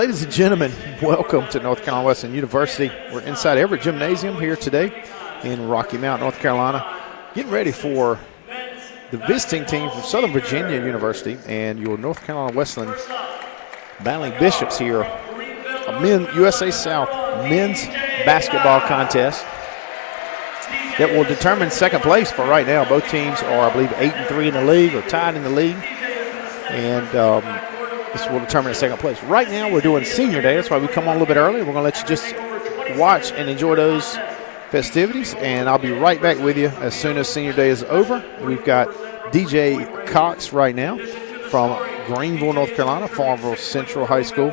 Ladies and gentlemen, welcome to North Carolina Wesleyan University. We're inside Everett Gymnasium here today in Rocky Mount, North Carolina, getting ready for the visiting team from Southern Virginia University and your North Carolina Wesleyan battling Bishops here. A USA South men's basketball contest that will determine second place for right now. Both teams are, I believe, 8-3 in the league or tied in the league. And this will determine the second place. Right now we're doing Senior Day. That's why we come on a little bit early. We're going to let you just watch and enjoy those festivities. And I'll be right back with you as soon as Senior Day is over. We've got DJ Cox right now from Greenville, North Carolina, Farmville Central High School.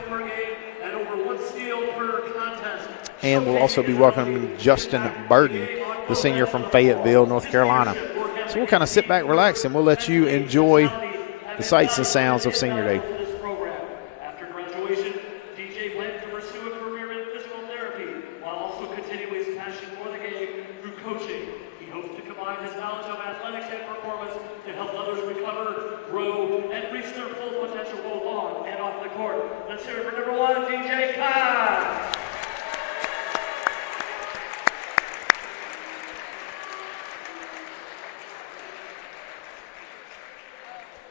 And we'll also be welcoming Justin Burden, the senior from Fayetteville, North Carolina. So we'll kind of sit back, relax, and we'll let you enjoy the sights and sounds of Senior Day. After graduation, DJ plans to pursue a career in physical therapy while also continuing his passion for the game through coaching. He hopes to combine his knowledge of athletics and performance to help others recover, grow, and reach their full potential both on and off the court. Let's hear it for number one, DJ Cox.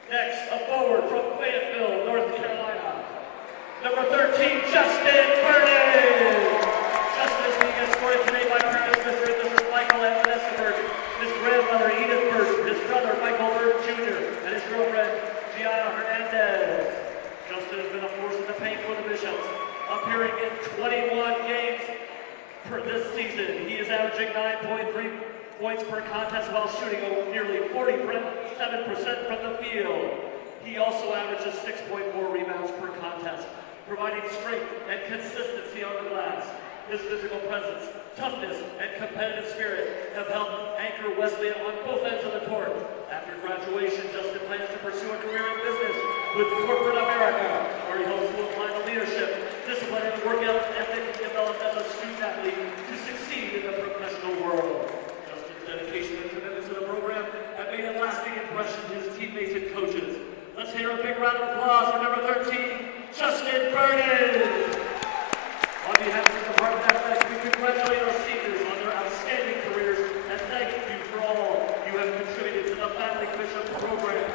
Next, a forward from Fayetteville, North Carolina. Number 13, Justin Burden. Justin is being escorted today by parents Mr. and Mrs. Michael and Vanessa Burden, his grandmother Edith Burden, his brother Michael Burden Jr., and his girlfriend Gianna Hernandez. Justin has been a force in the paint for the Bishops, appearing in 21 games for this season. He is averaging 9.3 points per contest while shooting nearly 47% from the field. He also averages 6.4 rebounds per contest, providing strength and consistency on the glass. His physical presence, toughness, and competitive spirit have helped anchor Wesleyan on both ends of the court. After graduation, Justin plans to pursue a career in business with corporate America, where he hopes to apply the leadership, discipline, and workout ethic developed as a student athlete to succeed in the professional world. Dedication and commitment to the program have made a lasting impression to his teammates and coaches. Let's hear a big round of applause for number 13, Justin Burden. On behalf of the Department of Athletics, we congratulate our seniors on their outstanding careers and thank you for all you have contributed to the Battling Bishops program.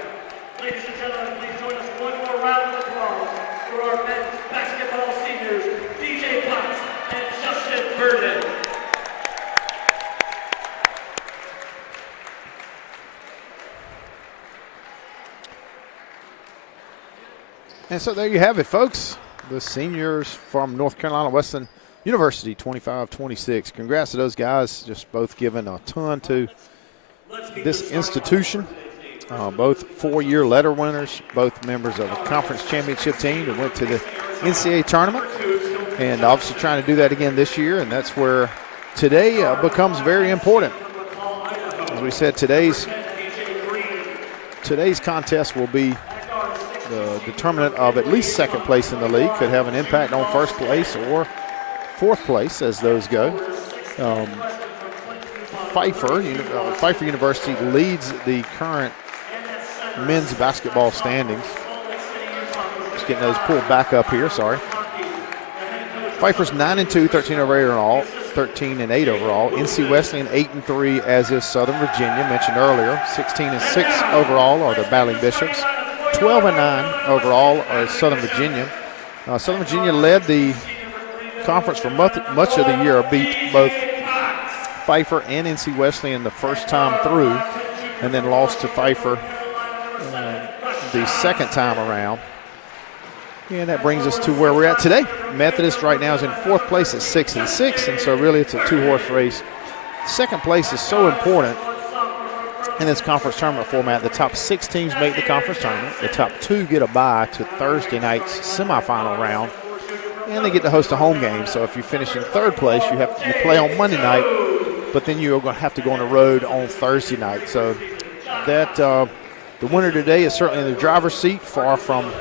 Ladies and gentlemen, please join us one more round of applause for our men's basketball seniors, DJ Cox and Justin Burden. And so there you have it, folks. The seniors from North Carolina Wesleyan University, 25-26. Congrats to those guys, just both giving a ton to this institution. Both four-year letter winners, both members of a conference championship team that went to the NCAA tournament. And obviously trying to do that again this year, and that's where today becomes very important. As we said, today's contest will be the determinant of at least second place in the league. Could have an impact on first place or fourth place as those go. Pfeiffer University leads the current men's basketball standings. Just getting those pulled back up here, sorry. Pfeiffer's 9-2, 13 over 8 overall, 13-8 overall. NC Wesleyan 8-3, as is Southern Virginia, mentioned earlier. 16-6 overall are the Battling Bishops. 12-9 overall are Southern Virginia. Southern Virginia led the conference for much of the year, beat both Pfeiffer and NC Wesleyan the first time through, and then lost to Pfeiffer the second time around. And that brings us to where we're at today. Methodist right now is in fourth place at 6-6, and so really it's a two-horse race. Second place is so important in this conference tournament format. The top 6 teams make the conference tournament. The top 2 get a bye to Thursday night's semifinal round, and they get to host a home game. So if you finish in third place, you play on Monday night, but then you're going to have to go on the road on Thursday night. So that the winner today is certainly in the driver's seat, far from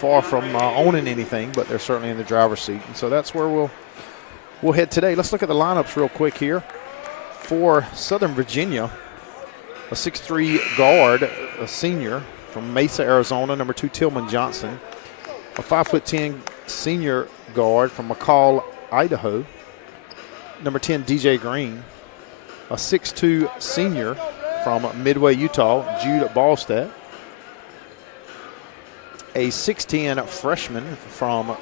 owning anything, but they're certainly in the driver's seat. And so that's where we'll head today. Let's look at the lineups real quick here. For Southern Virginia, a 6'3" guard, a senior from Mesa, Arizona, number 2 Tillman Johnson. A 5'10" senior guard from McCall, Idaho. Number 10, DJ Green. A 6'2 senior from Midway, Utah, Jude Ballstadt. A 6'10 freshman from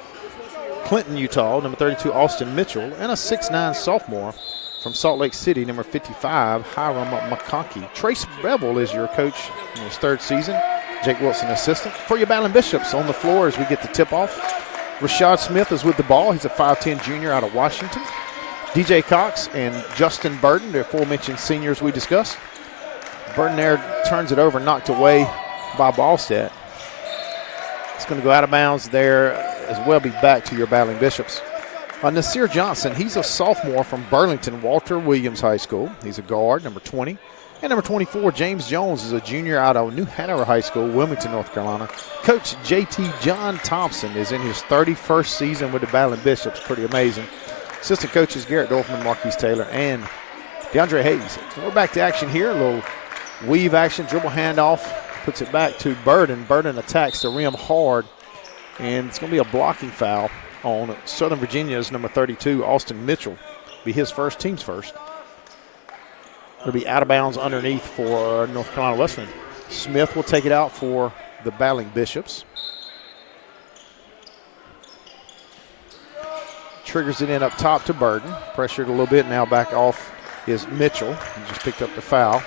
Clinton, Utah, number 32, Austin Mitchell. And a 6'9 sophomore from Salt Lake City, number 55, Hiram McConkey. Trace Bevel is your coach in his 3rd season. Jake Wilson assistant. For your Battling Bishops on the floor as we get the tip-off. Rashad Smith is with the ball. He's a 5'10 junior out of Washington. DJ Cox and Justin Burden, the aforementioned seniors we discussed. Burden there turns it over, knocked away by Ballstadt. It's going to go out of bounds there as well, be back to your Battling Bishops. Nasir Johnson, he's a sophomore from Burlington Walter Williams High School. He's a guard, number 20. And number 24, James Jones, is a junior out of New Hanover High School, Wilmington, North Carolina. Coach JT John Thompson is in his 31st season with the Battling Bishops. Pretty amazing. Assistant coaches Garrett Dorfman, Marquise Taylor, and DeAndre Hayes. So we're back to action here. A little weave action, dribble handoff, puts it back to Burden. Burden attacks the rim hard, and it's going to be a blocking foul on Southern Virginia's number 32, Austin Mitchell. Be his first, team's first. It'll be out of bounds underneath for North Carolina Wesleyan. Smith will take it out for the Battling Bishops. Triggers it in up top to Burden. Pressured a little bit, now back off is Mitchell. He just picked up the foul.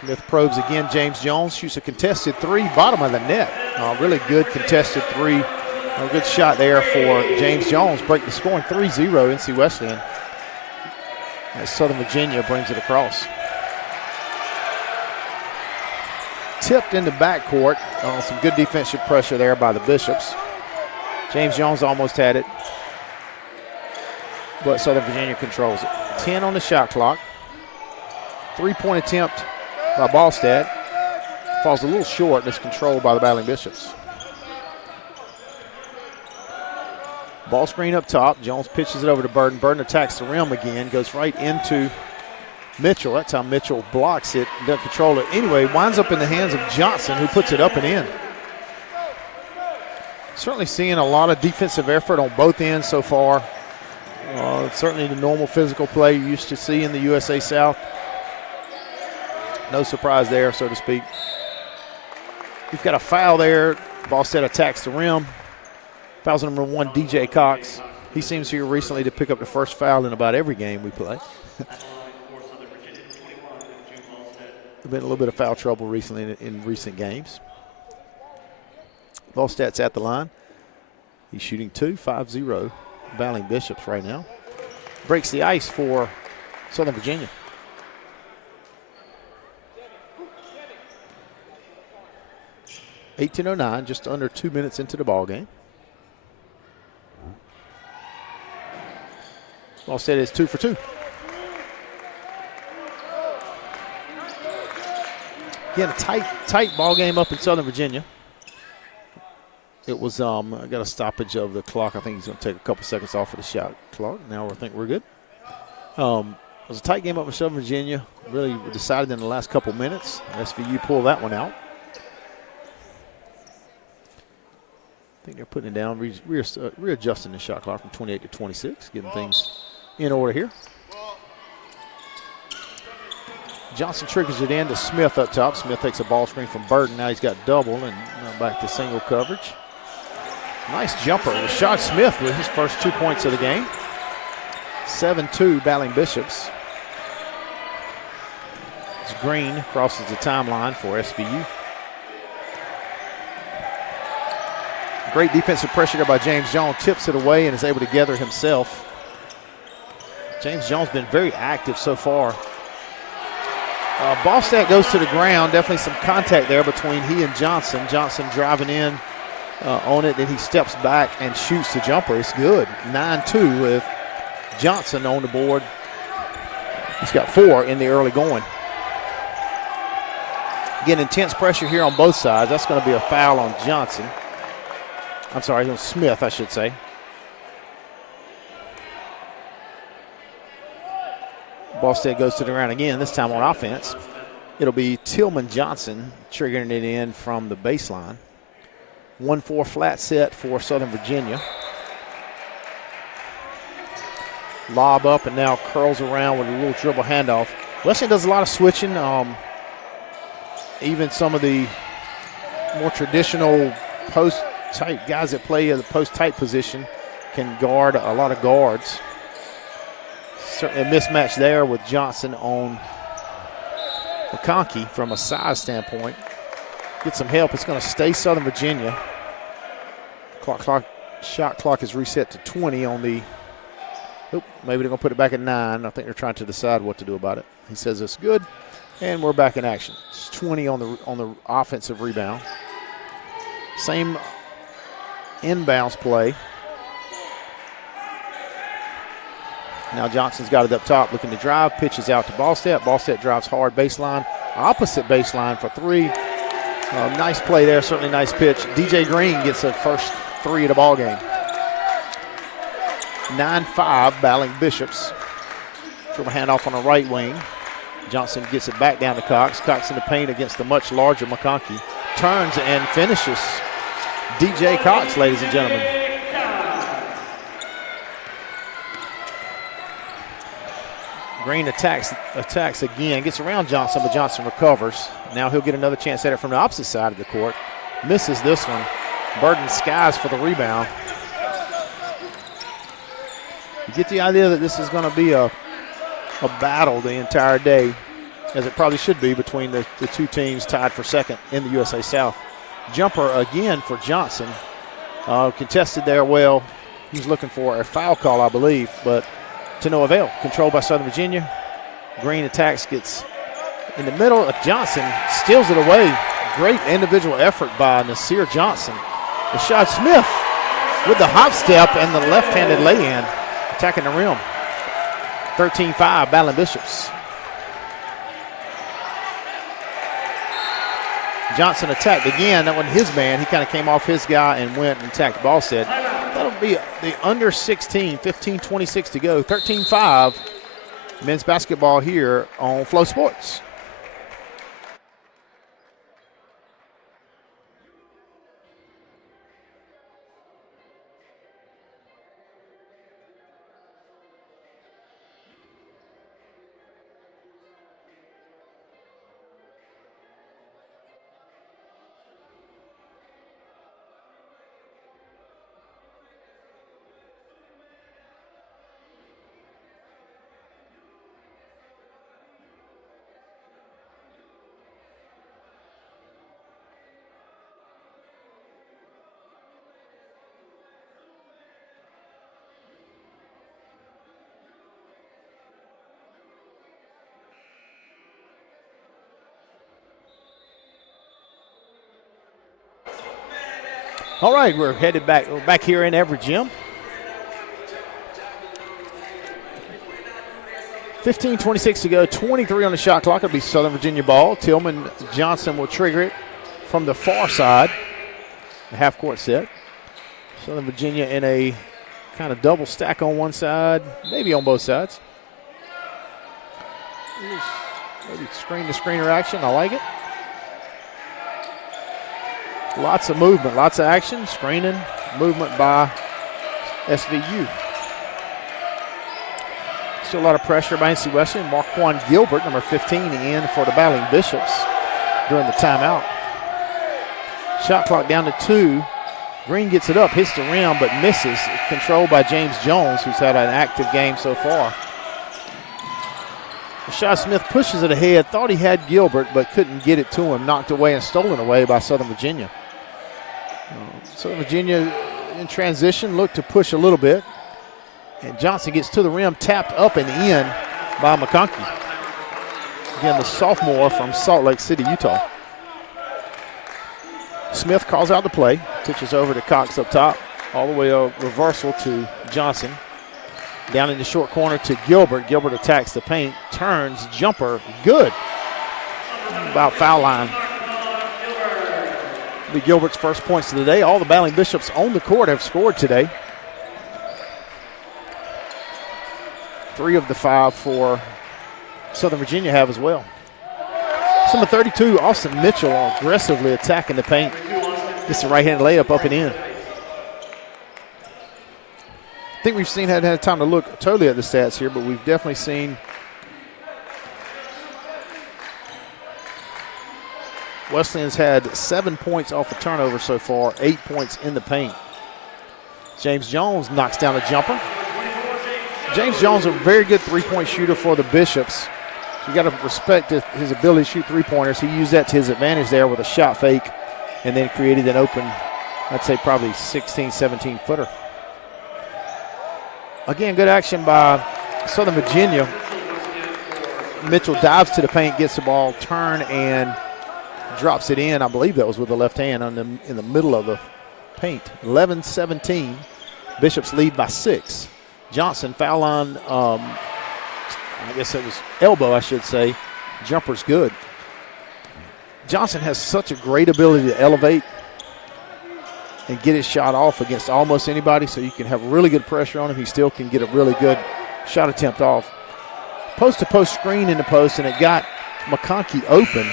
Smith probes again. James Jones shoots a contested 3, bottom of the net. Really good contested 3. A good shot there for James Jones. Break the scoring 3-0 NC Wesleyan as Southern Virginia brings it across. Tipped into backcourt. Some good defensive pressure there by the Bishops. James Jones almost had it, but Southern Virginia controls it. 10 on the shot clock. 3-point attempt by Ballstadt. Falls a little short, and it's controlled by the Battling Bishops. Ball screen up top. Jones pitches it over to Burden. Burden attacks the rim again, goes right into Mitchell. That's how Mitchell blocks it, doesn't control it. Anyway, winds up in the hands of Johnson, who puts it up and in. Certainly seeing a lot of defensive effort on both ends so far. Certainly the normal physical play you used to see in the USA South. No surprise there, so to speak. We've got a foul there. Ballstadt attacks the rim. Fouls number 1, DJ Cox. He seems here recently to pick up the first foul in about every game we play. There's been a little bit of foul trouble recently in recent games. Ballstadt's at the line. He's shooting 2, 5-0. Battling Bishops right now. Breaks the ice for Southern Virginia. (18:09), just under 2 minutes into the ball game. Ballstadt is 2 for 2. Again, a tight ball game up in Southern Virginia. It was I got a stoppage of the clock. I think he's going to take a couple seconds off of the shot clock. Now I think we're good. It was a tight game up in Southern Virginia. Really decided in the last couple minutes. SVU pulled that one out. I think they're putting it down, readjusting the shot clock from 28 to 26, getting things in order here. Johnson triggers it in to Smith up top. Smith takes a ball screen from Burden. Now he's got double and back to single coverage. Nice jumper. Rashad Smith with his first 2 points of the game. 7-2 Battling Bishops. As Green crosses the timeline for SVU. Great defensive pressure there by James Jones. Tips it away and is able to gather himself. James Jones been very active so far. Ballstadt goes to the ground. Definitely some contact there between he and Johnson. Johnson driving in on it. Then he steps back and shoots the jumper. It's good. 9-2 with Johnson on the board. He's got 4 in the early going. Again, intense pressure here on both sides. That's going to be a foul on Johnson. I'm sorry, on Smith, I should say. Ballstadt goes to the ground again, this time on offense. It'll be Tillman Johnson triggering it in from the baseline. 1-4 flat set for Southern Virginia. Lob up and now curls around with a little dribble handoff. Wesleyan does a lot of switching. Even some of the more traditional post-type guys that play in the post-type position can guard a lot of guards. Certainly a mismatch there with Johnson on McConkey from a size standpoint. Get some help. It's going to stay Southern Virginia. Shot clock is reset to 20 on the. Maybe they're going to put it back at 9. I think they're trying to decide what to do about it. He says it's good, and we're back in action. It's 20 on the offensive rebound. Same inbounds play. Now Johnson's got it up top, looking to drive, pitches out to Ballstead. Ballstead drives hard baseline, opposite baseline for 3. Nice play there, certainly nice pitch. DJ Green gets the first 3 of the ball game. 9-5, battling Bishops. Dribble handoff on the right wing. Johnson gets it back down to Cox. Cox in the paint against the much larger McConkey. Turns and finishes. DJ Cox, ladies and gentlemen. Green attacks again, gets around Johnson, but Johnson recovers. Now he'll get another chance at it from the opposite side of the court. Misses this one. Burden skies for the rebound. You get the idea that this is going to be a battle the entire day, as it probably should be, between the two teams tied for second in the USA South. Jumper again for Johnson. Contested there well. He was looking for a foul call, I believe, but to no avail. Controlled by Southern Virginia. Green attacks, gets in the middle. Johnson steals it away. Great individual effort by Nasir Johnson. Rashad Smith with the hop step and the left-handed lay-in, attacking the rim. 13-5, battling Bishops. Johnson attacked again. That wasn't his man. He kind of came off his guy and went and attacked the ball set. That'll be the under 16, 15:26 to go. 13-5, men's basketball here on Flow Sports. All right, we're headed back. We're back here in Everett Gym. 15:26 to go, 23 on the shot clock. It'll be Southern Virginia ball. Tillman Johnson will trigger it from the far side. A half-court set. Southern Virginia in a kind of double stack on one side, maybe on both sides. Maybe screen-to-screener action. I like it. Lots of movement, lots of action, screening, movement by SVU. Still a lot of pressure by NC Wesleyan. Marquand Gilbert, number 15, in for the battling Bishops during the timeout. Shot clock down to 2. Green gets it up, hits the rim, but misses. Controlled by James Jones, who's had an active game so far. Rashad Smith pushes it ahead, thought he had Gilbert, but couldn't get it to him. Knocked away and stolen away by Southern Virginia. Southern Virginia in transition, looked to push a little bit. And Johnson gets to the rim, tapped up and in by McConkey. Again, the sophomore from Salt Lake City, Utah. Smith calls out the play, pitches over to Cox up top, all the way a reversal to Johnson. Down in the short corner to Gilbert. Gilbert attacks the paint, turns, jumper, good. About foul line. Be Gilbert's first points of the day. All the battling Bishops on the court have scored today. 3 of the 5 for Southern Virginia have as well. Number 32, Austin Mitchell, aggressively attacking the paint. Gets the right-handed layup up and in. I think we've had time to look totally at the stats here, but we've definitely seen Wesleyan's had 7 points off a turnover so far, 8 points in the paint. James Jones knocks down a jumper. James Jones, a very good three-point shooter for the Bishops. You got to respect his ability to shoot three-pointers. He used that to his advantage there with a shot fake and then created an open, I'd say probably 16, 17-footer. Again, good action by Southern Virginia. Mitchell dives to the paint, gets the ball, turn, and drops it in. I believe that was with the left hand in the middle of the paint. 11-17. Bishops lead by 6. Johnson foul line, I guess it was elbow, I should say. Jumper's good. Johnson has such a great ability to elevate and get his shot off against almost anybody, so you can have really good pressure on him. He still can get a really good shot attempt off. Post-to-post screen in the post, and it got McConkey open,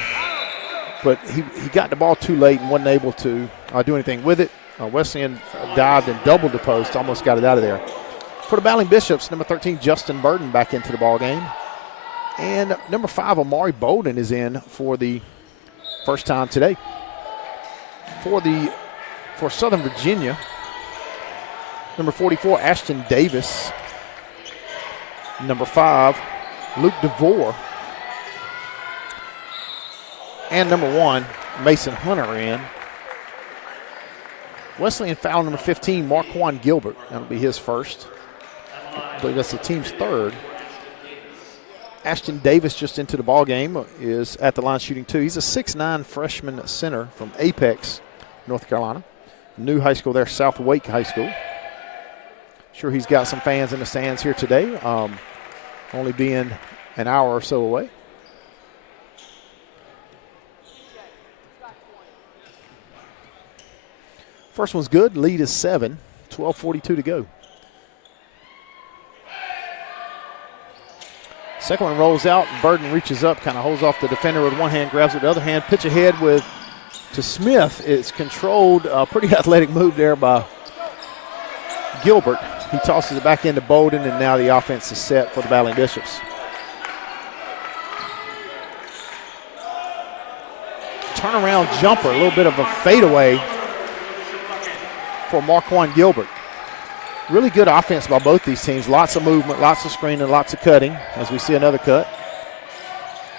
but he got the ball too late and wasn't able to do anything with it. Wesleyan dived and doubled the post, almost got it out of there. For the Battling Bishops, number 13, Justin Burton back into the ball game. And number 5, Amari Bolden is in for the first time today. For Southern Virginia, number 44, Ashton Davis. Number 5, Luke DeVore. And number 1, Mason Hunter are in. Wesleyan foul number 15, Marquand Gilbert. That'll be his first. I believe that's the team's third. Ashton Davis just into the ball game is at the line shooting 2. He's a 6'9" freshman center from Apex, North Carolina. New high school there, South Wake High School. Sure he's got some fans in the stands here today, only being an hour or so away. First one's good. Lead is 7. 12:42 to go. Second one rolls out. Burden reaches up, kind of holds off the defender with one hand, grabs it with the other hand. Pitch ahead to Smith. It's controlled. Pretty athletic move there by Gilbert. He tosses it back into Bolden, and now the offense is set for the Battling Bishops. Turnaround jumper, a little bit of a fadeaway for Marquand Gilbert. Really good offense by both these teams. Lots of movement, lots of screening, lots of cutting, as we see another cut.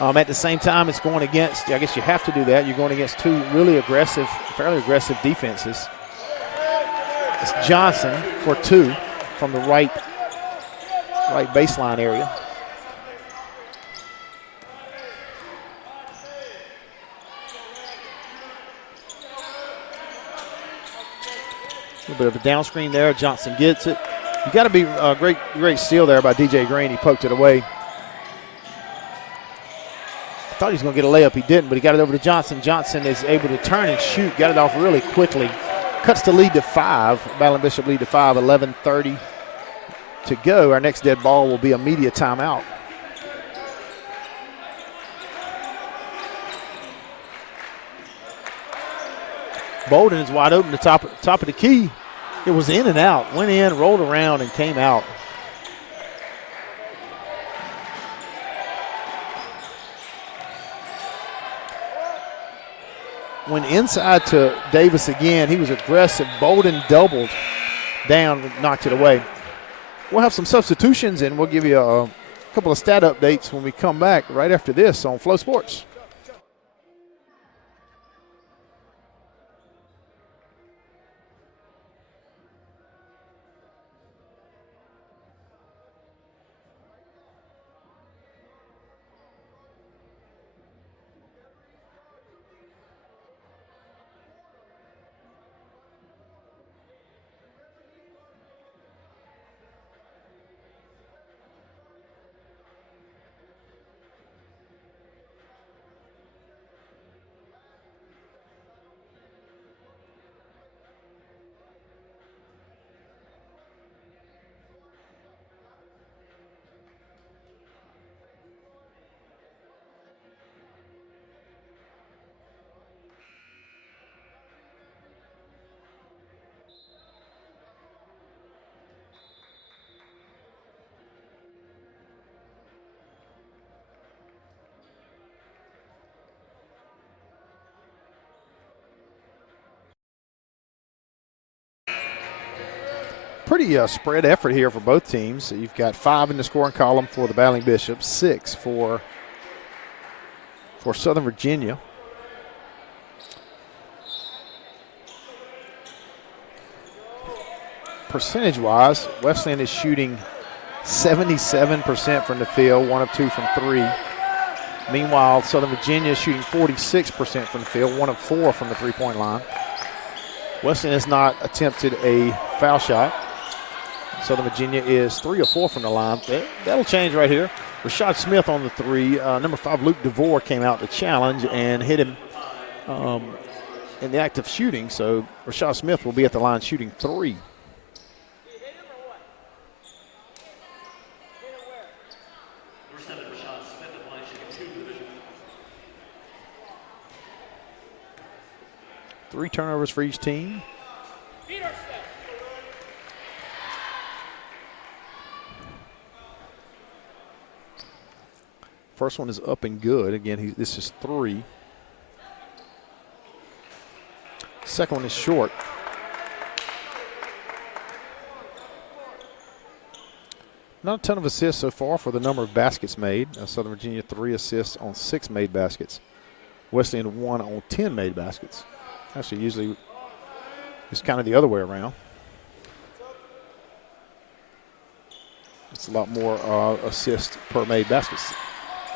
At the same time, it's going against, I guess you have to do that, you're going against two really aggressive, fairly aggressive defenses. It's Johnson for 2 from the right baseline area. A little bit of a down screen there. Johnson gets it. You got to be a great steal there by DJ Green. He poked it away. I thought he was going to get a layup. He didn't, but he got it over to Johnson. Johnson is able to turn and shoot. Got it off really quickly. Cuts the lead to 5. Battling Bishop lead to 5. 11:30 to go. Our next dead ball will be a media timeout. Bolden is wide open, the top of the key. It was in and out. Went in, rolled around, and came out. Went inside to Davis again. He was aggressive. Bolden doubled down, knocked it away. We'll have some substitutions, and we'll give you a couple of stat updates when we come back right after this on Flow Sports. pretty spread effort here for both teams. So you've got 5 in the scoring column for the Battling Bishops, 6 for Southern Virginia. Percentage-wise, Wesleyan is shooting 77% from the field, 1 of 2 from 3. Meanwhile, Southern Virginia is shooting 46% from the field, 1 of 4 from the three-point line. Wesleyan has not attempted a foul shot. Southern Virginia is 3 of 4 from the line. That'll change right here. Rashad Smith on the 3. Number 5, Luke DeVore, came out to challenge and hit him in the act of shooting. So Rashad Smith will be at the line shooting 3. Three turnovers for each team. First one is up and good. Again, this is 3. Second one is short. Not a ton of assists so far for the number of baskets made. Southern Virginia 3 assists on 6 made baskets. Wesleyan 1 on 10 made baskets. Actually, usually it's kind of the other way around. It's a lot more assists per made baskets.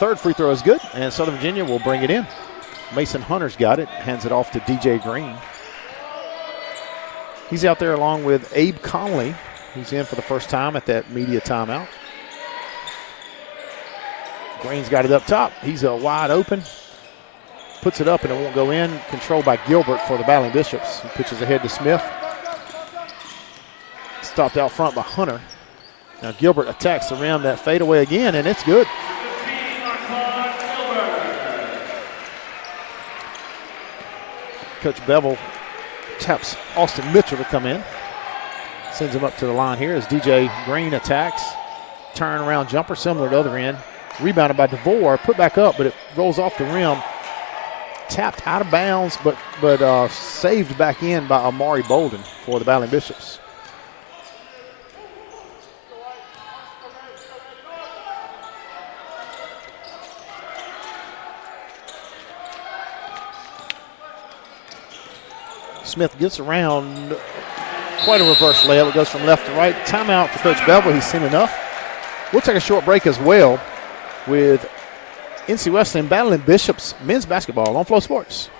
Third free throw is good, and Southern Virginia will bring it in. Mason Hunter's got it, hands it off to DJ Green. He's out there along with Abe Conley, who's in for the first time at that media timeout. Green's got it up top. He's wide open. Puts it up and it won't go in. Controlled by Gilbert for the Battling Bishops. He pitches ahead to Smith. Stopped out front by Hunter. Now Gilbert attacks the rim. That fadeaway again, and it's good. Coach Bevel taps Austin Mitchell to come in. Sends him up to the line here as DJ Green attacks. Turn around jumper similar to other end. Rebounded by DeVore. Put back up, but it rolls off the rim. Tapped out of bounds, but saved back in by Amari Bolden for the Battling Bishops. Smith gets around, quite a reverse layup. It goes from left to right. Timeout for Coach Bevel. He's seen enough. We'll take a short break as well with NC Wesleyan Battling Bishops men's basketball on Flow Sports.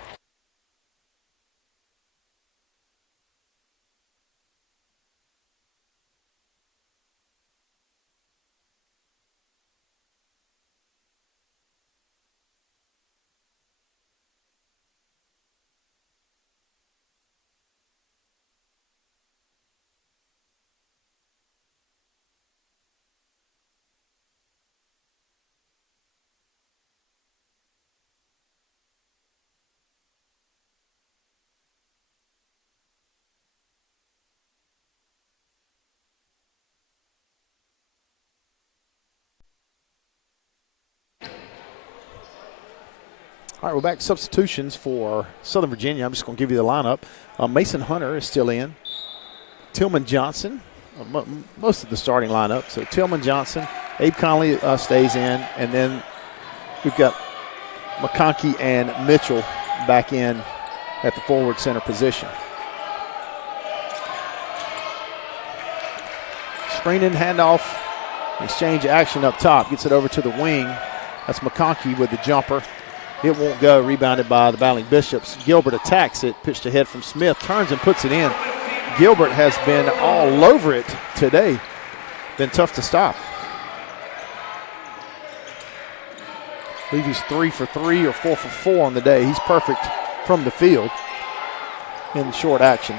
All right, we're back. Substitutions for Southern Virginia. I'm just going to give you the lineup. Mason Hunter is still in. Tillman Johnson, most of the starting lineup. So Tillman Johnson, Abe Conley stays in, and then we've got McConkey and Mitchell back in at the forward center position. Screen in, handoff, exchange action up top. Gets it over to the wing. That's McConkey with the jumper. It won't go. Rebounded by the Battling Bishops. Gilbert attacks it. Pitched ahead from Smith. Turns and puts it in. Gilbert has been all over it today. Been tough to stop. I believe he's 3 for 3 or 4 for 4 on the day. He's perfect from the field in the short action.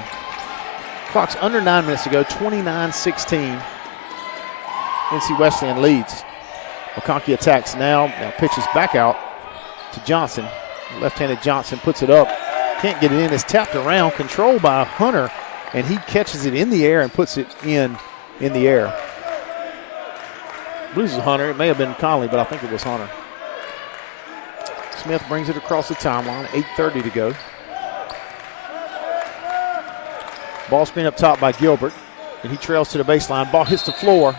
Clock's under 9 minutes to go. 29-16. NC Wesleyan leads. McConkey attacks now. Now pitches back out to Johnson. Left-handed Johnson puts it up. Can't get it in. It's tapped around, controlled by Hunter, and he catches it in the air and puts it in the air. Loses Hunter. It may have been Conley, but I think it was Hunter. Smith brings it across the timeline. 8:30 to go. Ball screen up top by Gilbert. And he trails to the baseline. Ball hits the floor.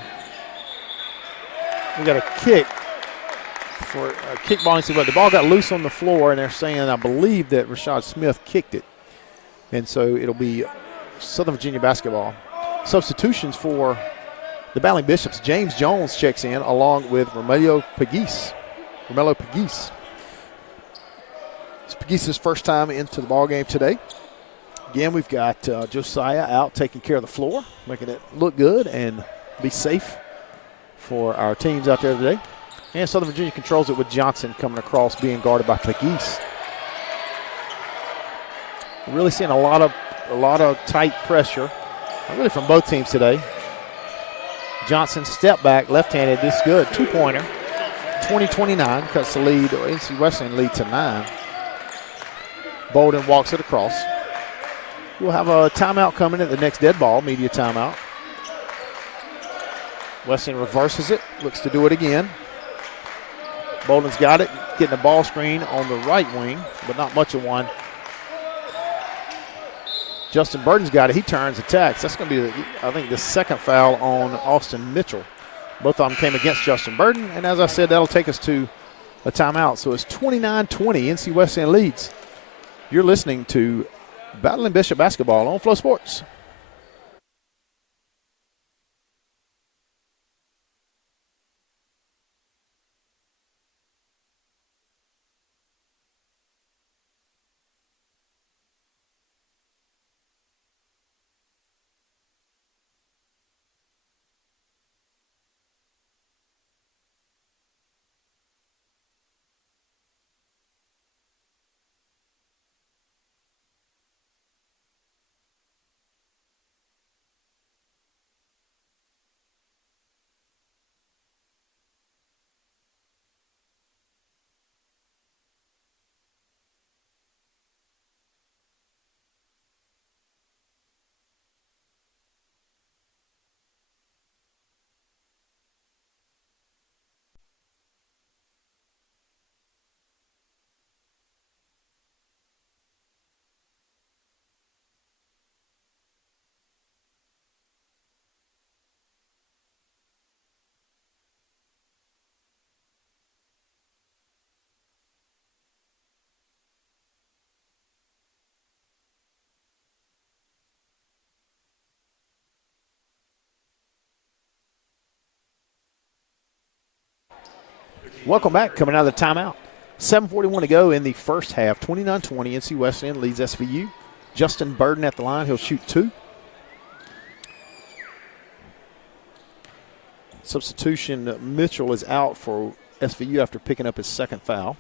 We got a kick for a kickball. But the ball got loose on the floor, and they're saying, I believe, that Rashad Smith kicked it. And so it'll be Southern Virginia basketball. Substitutions for the Battling Bishops. James Jones checks in along with Romelio Pegues. It's Pegues' first time into the ball game today. Again, we've got Josiah out taking care of the floor, making it look good and be safe for our teams out there today. And Southern Virginia controls it with Johnson coming across, being guarded by Pegues. We're really seeing a lot of tight pressure, really from both teams today. Johnson step back, left-handed, this is good, two-pointer. 20-29 cuts the lead, or NC Wesleyan lead to 9. Bolden walks it across. We'll have a timeout coming at the next dead ball, media timeout. Wesleyan reverses it, looks to do it again. Bolden's got it, getting a ball screen on the right wing, but not much of one. Justin Burton's got it. He turns, attacks. That's going to be, I think, the second foul on Austin Mitchell. Both of them came against Justin Burton, and as I said, that'll take us to a timeout. So it's 29-20, NC Wesleyan leads. You're listening to Battling Bishop basketball on Flow Sports. Welcome back. Coming out of the timeout. 7:41 to go in the first half. 29-20. NC Wesleyan leads SVU. Justin Burton at the line. He'll shoot 2. Substitution, Mitchell is out for SVU after picking up his second foul.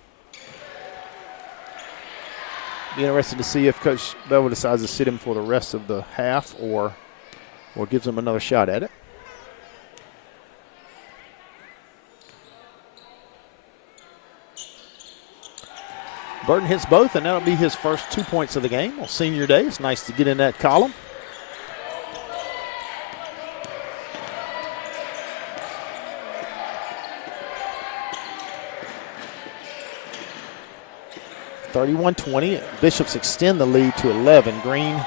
Be interested to see if Coach Bevel decides to sit him for the rest of the half or gives him another shot at it. Burton hits both, and that'll be his first 2 points of the game on senior day. It's nice to get in that column. (31-20). Bishops extend the lead to 11. Green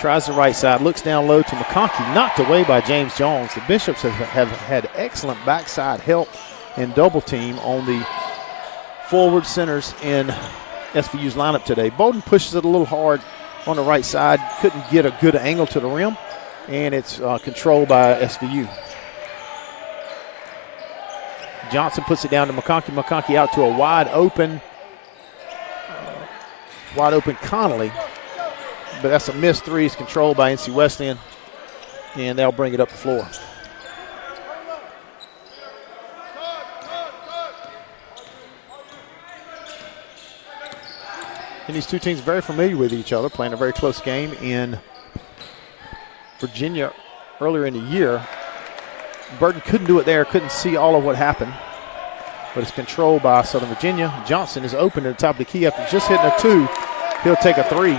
tries the right side, looks down low to McConkey, knocked away by James Jones. The Bishops have had excellent backside help and double team on the forward centers in SVU's lineup today. Bolden pushes it a little hard on the right side, couldn't get a good angle to the rim, and it's controlled by SVU. Johnson puts it down to McConkey. McConkey out to a wide open Connolly, but that's a missed three. It's controlled by NC Wesleyan, and they'll bring it up the floor. And these two teams are very familiar with each other, playing a very close game in Virginia earlier in the year. Burton couldn't do it there, couldn't see all of what happened, but it's controlled by Southern Virginia. Johnson is open at the top of the key after just hitting a 2. He'll take a 3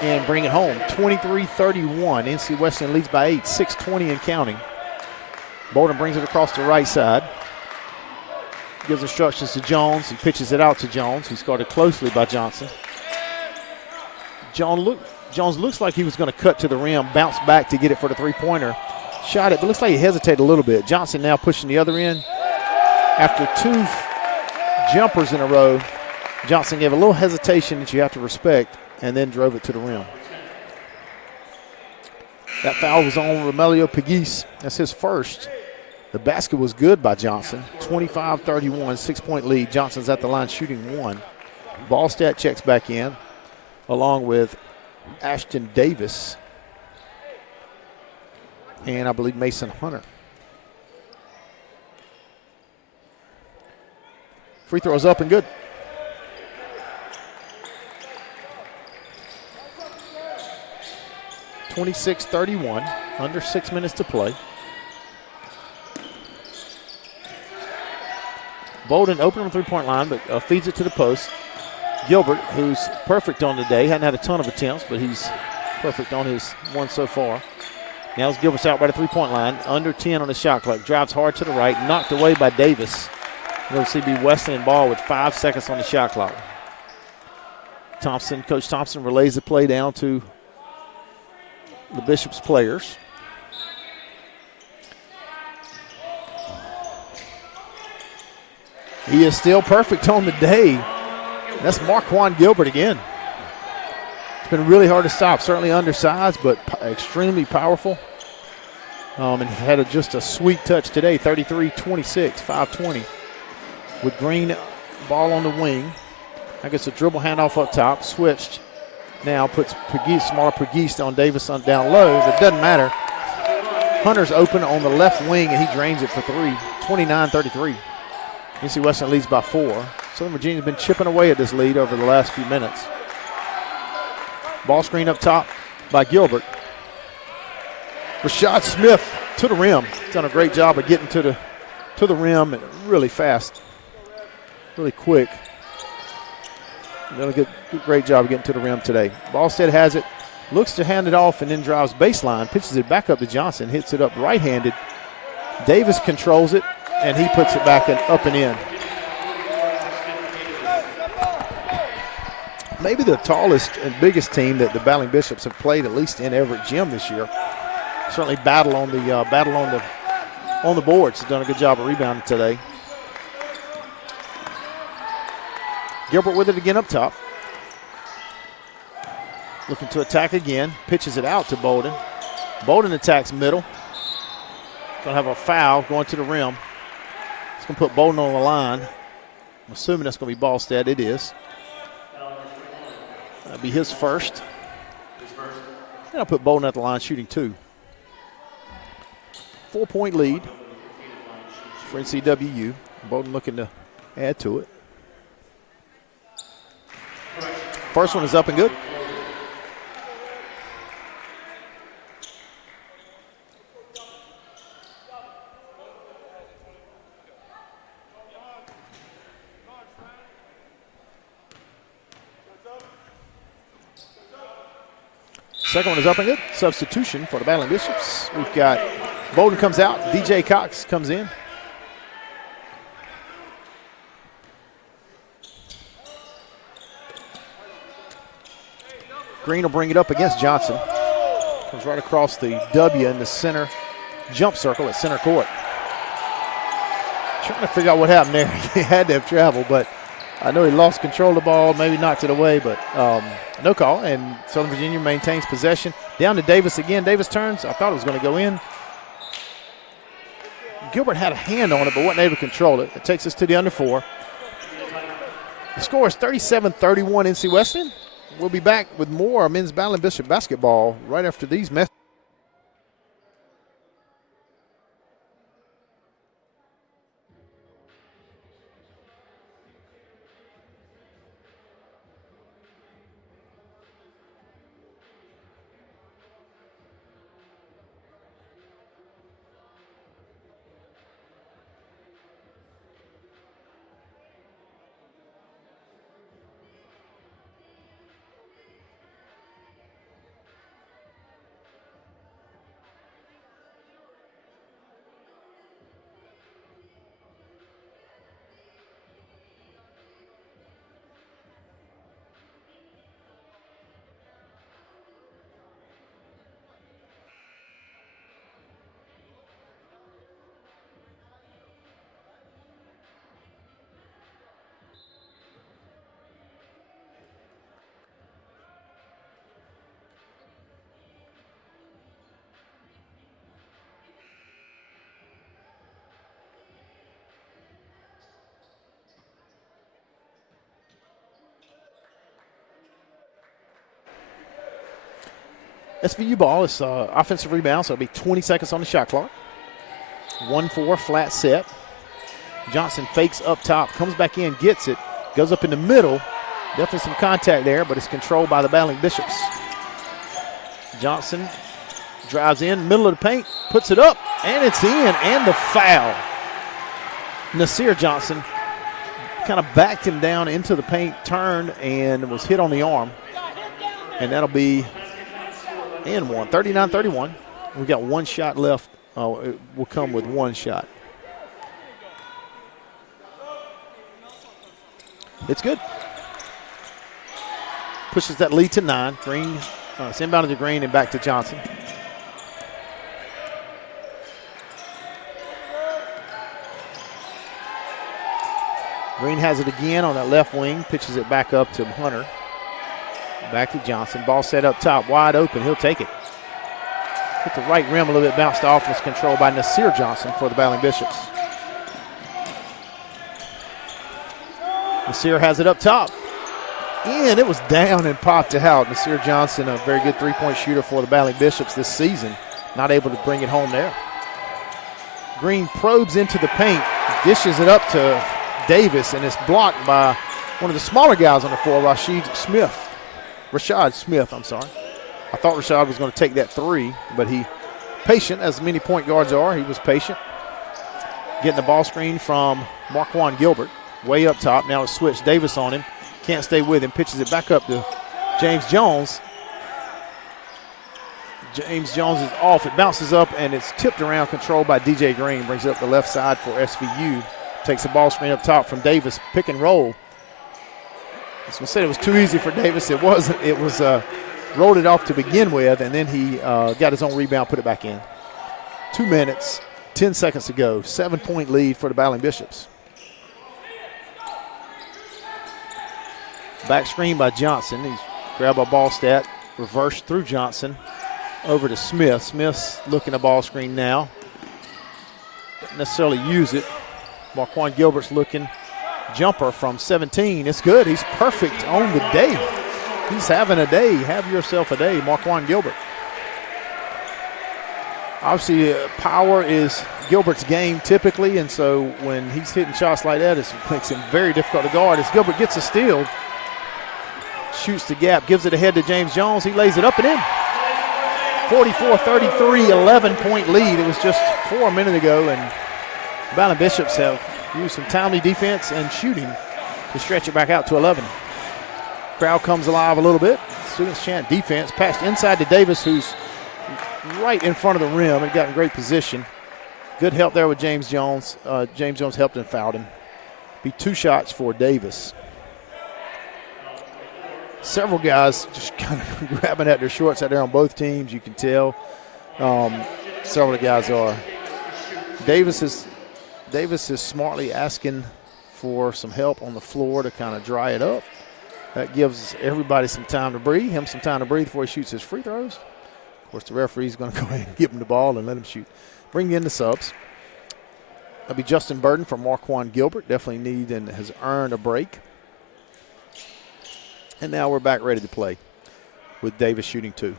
and bring it home. 23-31. NC Wesleyan leads by 8, 6:20 and counting. Bolden brings it across the right side. Gives instructions to Jones. He pitches it out to Jones, who's guarded closely by Johnson. Jones looks like he was going to cut to the rim, bounce back to get it for the three-pointer. Shot it, but looks like he hesitated a little bit. Johnson now pushing the other end. After 2 jumpers in a row, Johnson gave a little hesitation that you have to respect and then drove it to the rim. That foul was on Romelio Pegues. That's his first. The basket was good by Johnson. 25-31, 6-point lead. Johnson's at the line shooting 1. Ballstat checks back in along with Ashton Davis and I believe Mason Hunter. Free throws up and good. (26-31), under 6 minutes to play. Bolden open on the three-point line, but feeds it to the post. Gilbert, who's perfect on the day, hadn't had a ton of attempts, but he's perfect on his one so far. Now Gilbert's out by the three-point line, under 10 on the shot clock. Drives hard to the right, knocked away by Davis. It'll see be Wesleyan ball with 5 seconds on the shot clock. Coach Thompson relays the play down to the Bishop's players. He is still perfect on the day. That's Marquand Gilbert again. It's been really hard to stop. Certainly undersized, but extremely powerful. And had just a sweet touch today, 33-26, 5:20. With Green, ball on the wing. I guess a dribble handoff up top, switched. Now puts smaller Pegues on Davis on down low, but it doesn't matter. Hunter's open on the left wing, and he drains it for 3, 29-33. NC Wesleyan leads by 4. Southern Virginia's been chipping away at this lead over the last few minutes. Ball screen up top by Gilbert. Rashad Smith to the rim. He's done a great job of getting to the rim really fast, really quick. Done a great job of getting to the rim today. Ballstead has it, looks to hand it off and then drives baseline, pitches it back up to Johnson, hits it up right-handed. Davis controls it, and he puts it back and up and in. Maybe the tallest and biggest team that the Battling Bishops have played, at least in Everett Gym this year. Certainly battle on the boards. Has done a good job of rebounding today. Gilbert with it again up top. Looking to attack again. Pitches it out to Bolden. Bolden attacks middle. Going to have a foul going to the rim. It's going to put Bolden on the line. I'm assuming that's going to be Ballstead. It is. That'll be his first. And I'll put Bolden at the line shooting 2. 4-point lead for NCWU. Bolden looking to add to it. First one is up and good. Second one is up and good. Substitution for the Battling Bishops. We've got Bolden comes out. DJ Cox comes in. Green will bring it up against Johnson. Comes right across the W in the center jump circle at center court. Trying to figure out what happened there. He had to have traveled, but I know he lost control of the ball, maybe knocked it away, but no call. And Southern Virginia maintains possession. Down to Davis again. Davis turns. I thought it was going to go in. Gilbert had a hand on it, but wasn't able to control it. It takes us to the under 4. The score is 37-31 NC Wesleyan. We'll be back with more men's Battling Bishop basketball right after these messages. SVU ball. It's offensive rebound, so it'll be 20 seconds on the shot clock. 1-4 flat set. Johnson fakes up top, comes back in, gets it, goes up in the middle. Definitely some contact there, but it's controlled by the battling Bishops. Johnson drives in, middle of the paint, puts it up, and it's in, and the foul. Nasir Johnson kind of backed him down into the paint, turned, and was hit on the arm. And that'll be and one, 39-31. We've got one shot left. It will come with one shot. It's good. Pushes that lead to 9. Green, it's inbounded to Green and back to Johnson. Green has it again on that left wing, pitches it back up to Hunter. Back to Johnson. Ball set up top, wide open. He'll take it. Hit the right rim a little bit, bounced off. Was controlled by Nasir Johnson for the Battling Bishops. Nasir has it up top. And it was down and popped out. Nasir Johnson, a very good three-point shooter for the Battling Bishops this season. Not able to bring it home there. Green probes into the paint, dishes it up to Davis, and it's blocked by one of the smaller guys on the floor, Rashad Smith. I thought Rashad was going to take that three, but he, patient as many point guards are, he was patient. Getting the ball screen from Marquand Gilbert, way up top. Now it's switched. Davis on him, can't stay with him, pitches it back up to James Jones. James Jones is off. It bounces up, and it's tipped around, controlled by DJ Green. Brings it up the left side for SVU. Takes the ball screen up top from Davis, pick and roll. I was going to say it was too easy for Davis. It wasn't. It was rolled it off to begin with, and then he got his own rebound, put it back in. 2 minutes, 10 seconds to go. 7-point lead for the Battling Bishops. Back screen by Johnson. He's grabbed a ball stat, reversed through Johnson, over to Smith. Smith's looking at ball screen now. Doesn't necessarily use it. Marquand Gilbert's looking. Jumper from 17. It's good. He's perfect on the day. He's having a day. Have yourself a day, Marquand Gilbert. Obviously, power is Gilbert's game typically, and so when he's hitting shots like that, it makes him very difficult to guard. As Gilbert gets a steal, shoots the gap, gives it ahead to James Jones. He lays it up and in. 44-33, 11-point lead. It was just 4 minutes ago, and the Battling Bishops have used some timely defense and shooting to stretch it back out to 11. Crowd comes alive a little bit. Students chant defense. Passed inside to Davis, who's right in front of the rim and got in great position. Good help there with James Jones. James Jones helped and fouled him. Be 2 shots for Davis. Several guys just kind of grabbing at their shorts out there on both teams. You can tell several of the guys are. Davis is smartly asking for some help on the floor to kind of dry it up. That gives everybody some time to breathe, him some time to breathe before he shoots his free throws. Of course, the referee's going to go ahead and give him the ball and let him shoot. Bring in the subs. That'll be Justin Burden from Marquand Gilbert. Definitely need and has earned a break. And now we're back ready to play with Davis shooting 2.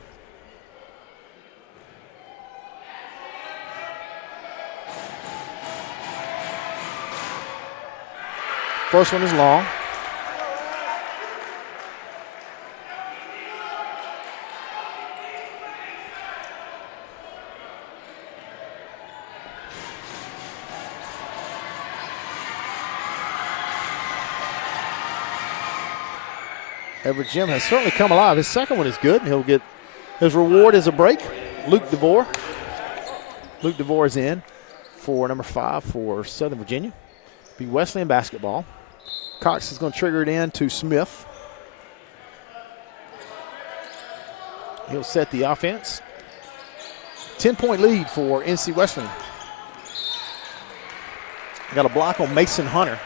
First one is long. Everett Jim has certainly come alive. His second one is good, and he'll get his reward as a break. Luke DeVore. Luke DeVore is in for number 5 for Southern Virginia. Be Wesleyan basketball. Cox is going to trigger it in to Smith. He'll set the offense. 10-point lead for NC Wesleyan. Got a block on Mason Hunter.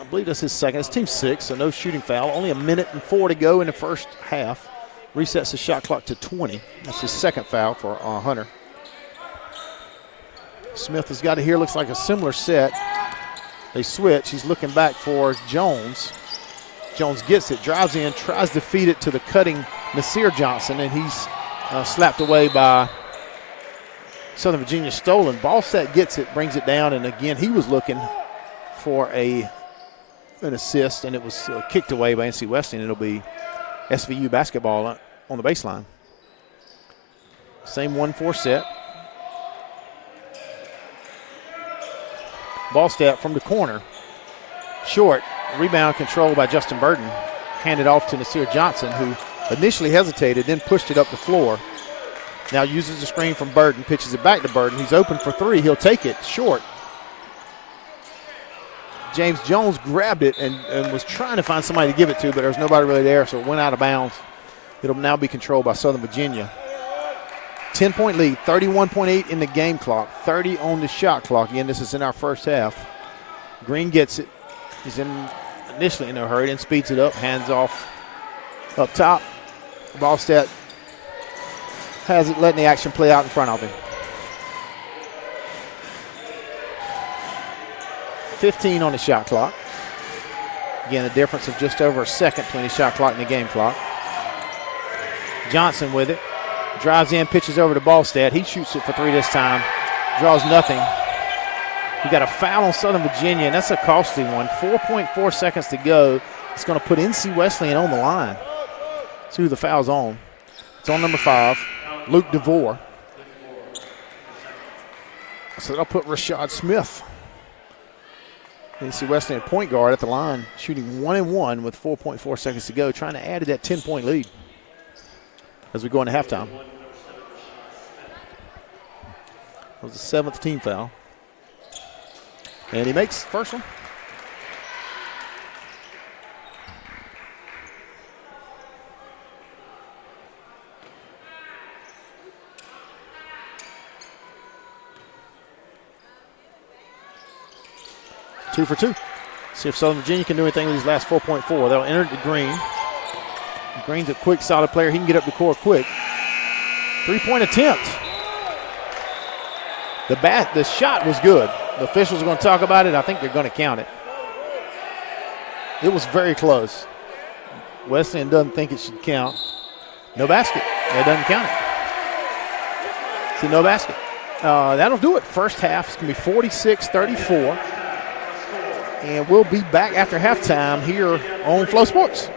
I believe that's his second. It's team 6, so no shooting foul. Only 1 minute and 4 to go in the first half. Resets the shot clock to 20. That's his second foul for Hunter. Smith has got it here. Looks like a similar set. They switch. He's looking back for Jones. Jones gets it, drives in, tries to feed it to the cutting Nasir Johnson, and he's slapped away by Southern Virginia. Stolen. Ballstat gets it, brings it down, and again he was looking for an assist, and it was kicked away by NC Wesleyan. It'll be SVU basketball on the baseline. Same 1-4 set. Ballstat from the corner. Short. Rebound controlled by Justin Burton. Handed off to Nasir Johnson, who initially hesitated, then pushed it up the floor. Now uses the screen from Burton, pitches it back to Burton. He's open for three. He'll take it short. James Jones grabbed it and was trying to find somebody to give it to, but there's nobody really there, so it went out of bounds. It'll now be controlled by Southern Virginia. 10-point lead, 31.8 in the game clock, 30 on the shot clock. Again, this is in our first half. Green gets it. He's initially in a hurry, then speeds it up, hands off up top. Ballstat has it, letting the action play out in front of him. 15 on the shot clock. Again, a difference of just over a second between the shot clock and the game clock. Johnson with it. Drives in, pitches over to Ballstat. He shoots it for three this time. Draws nothing. We got a foul on Southern Virginia, and that's a costly one. 4.4 seconds to go. It's going to put NC Wesleyan on the line. See who the foul's on. It's on number 5, Luke DeVore. So that'll put Rashad Smith, NC Wesleyan point guard, at the line, shooting 1-1 with 4.4 seconds to go, trying to add to that 10-point lead as we go into halftime. That was the 7th team foul. And he makes the first one. Two for two. See if Southern Virginia can do anything with these last 4.4. They'll enter the Green. Green's a quick, solid player. He can get up the court quick. 3-point attempt. The shot was good. The officials are going to talk about it. I think they're going to count it. It was very close. Wesleyan doesn't think it should count. No basket. That doesn't count it. See, no basket. That'll do it. First half. It's going to be 46-34. And we'll be back after halftime here on Flow Sports.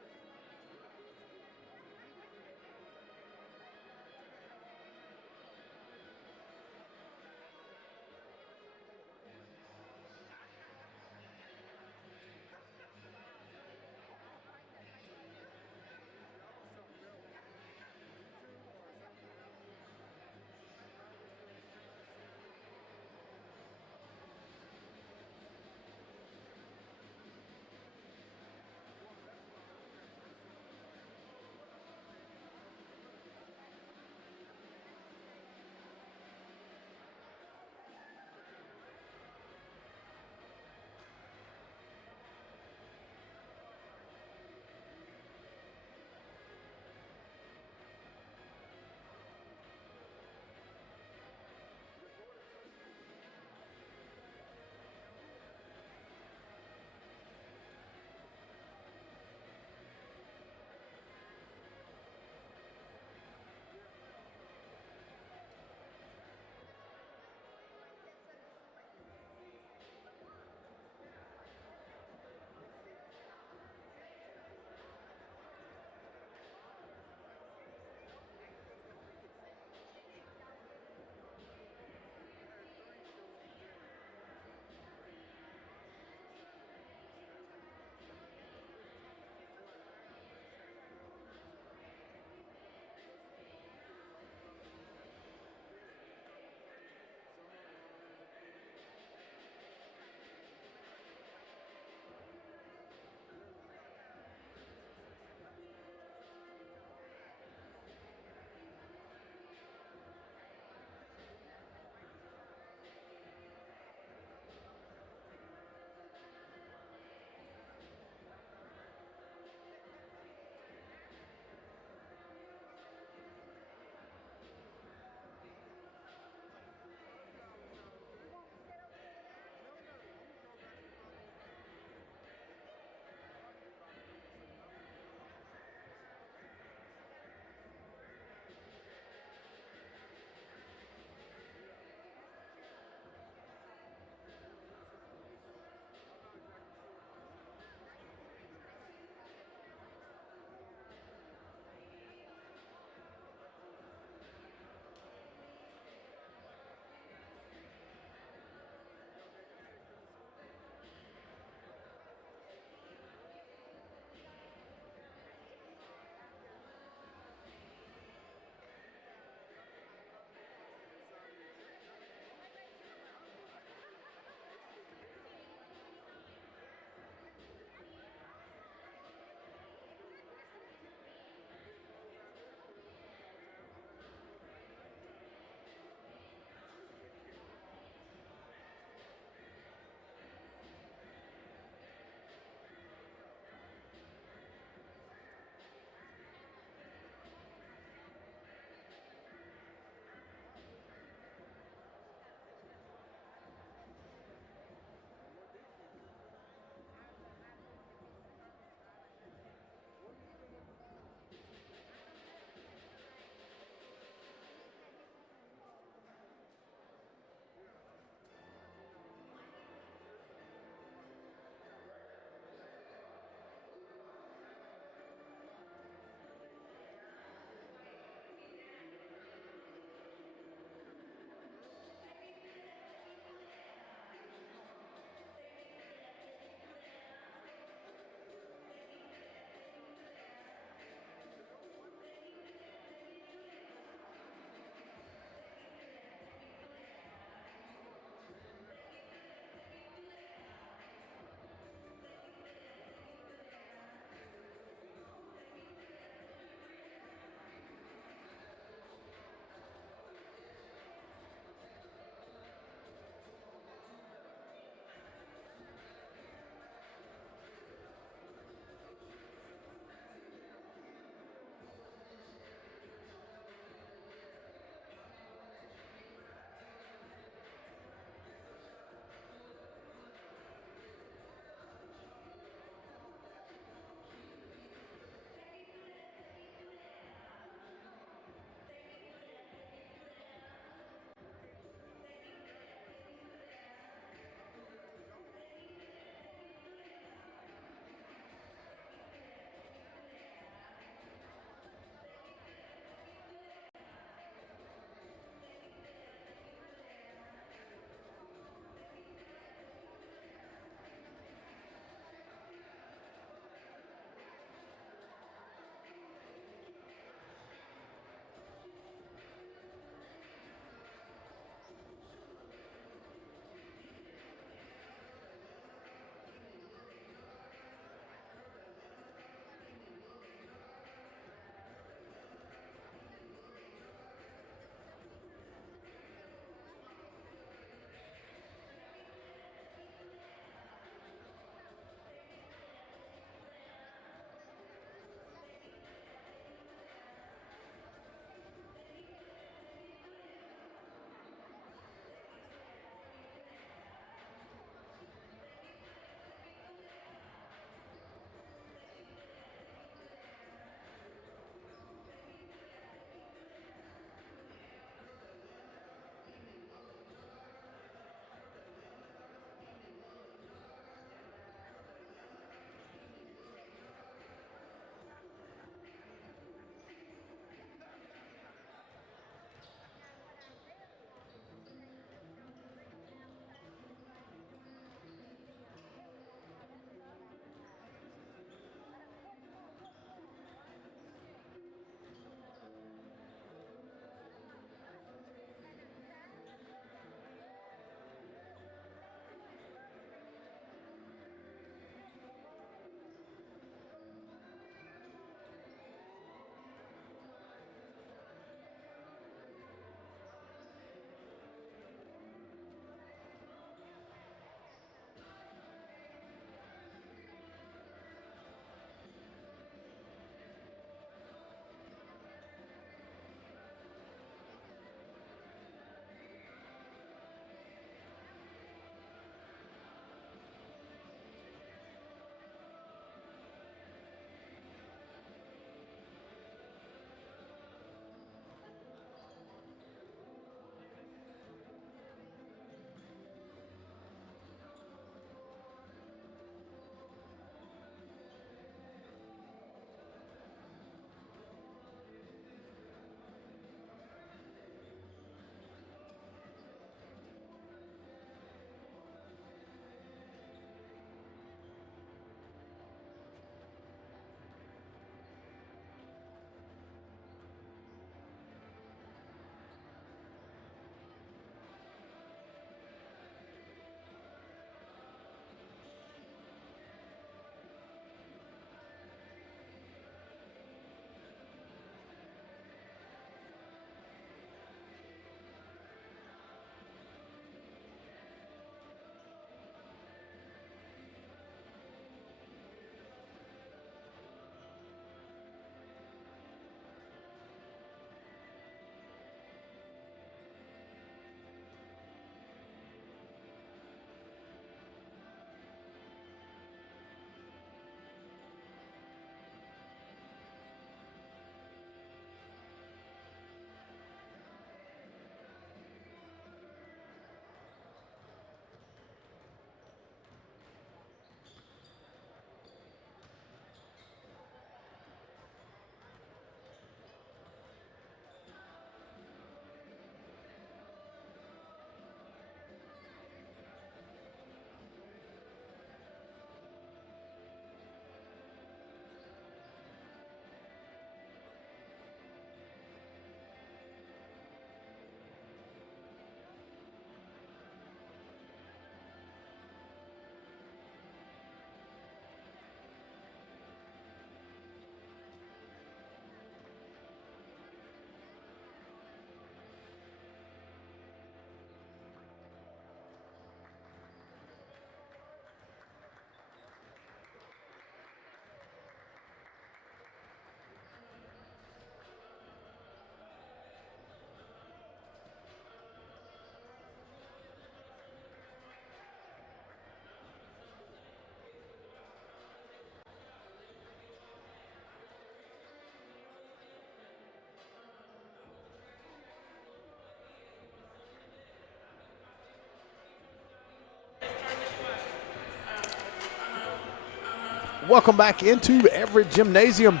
Welcome back into Everett Gymnasium.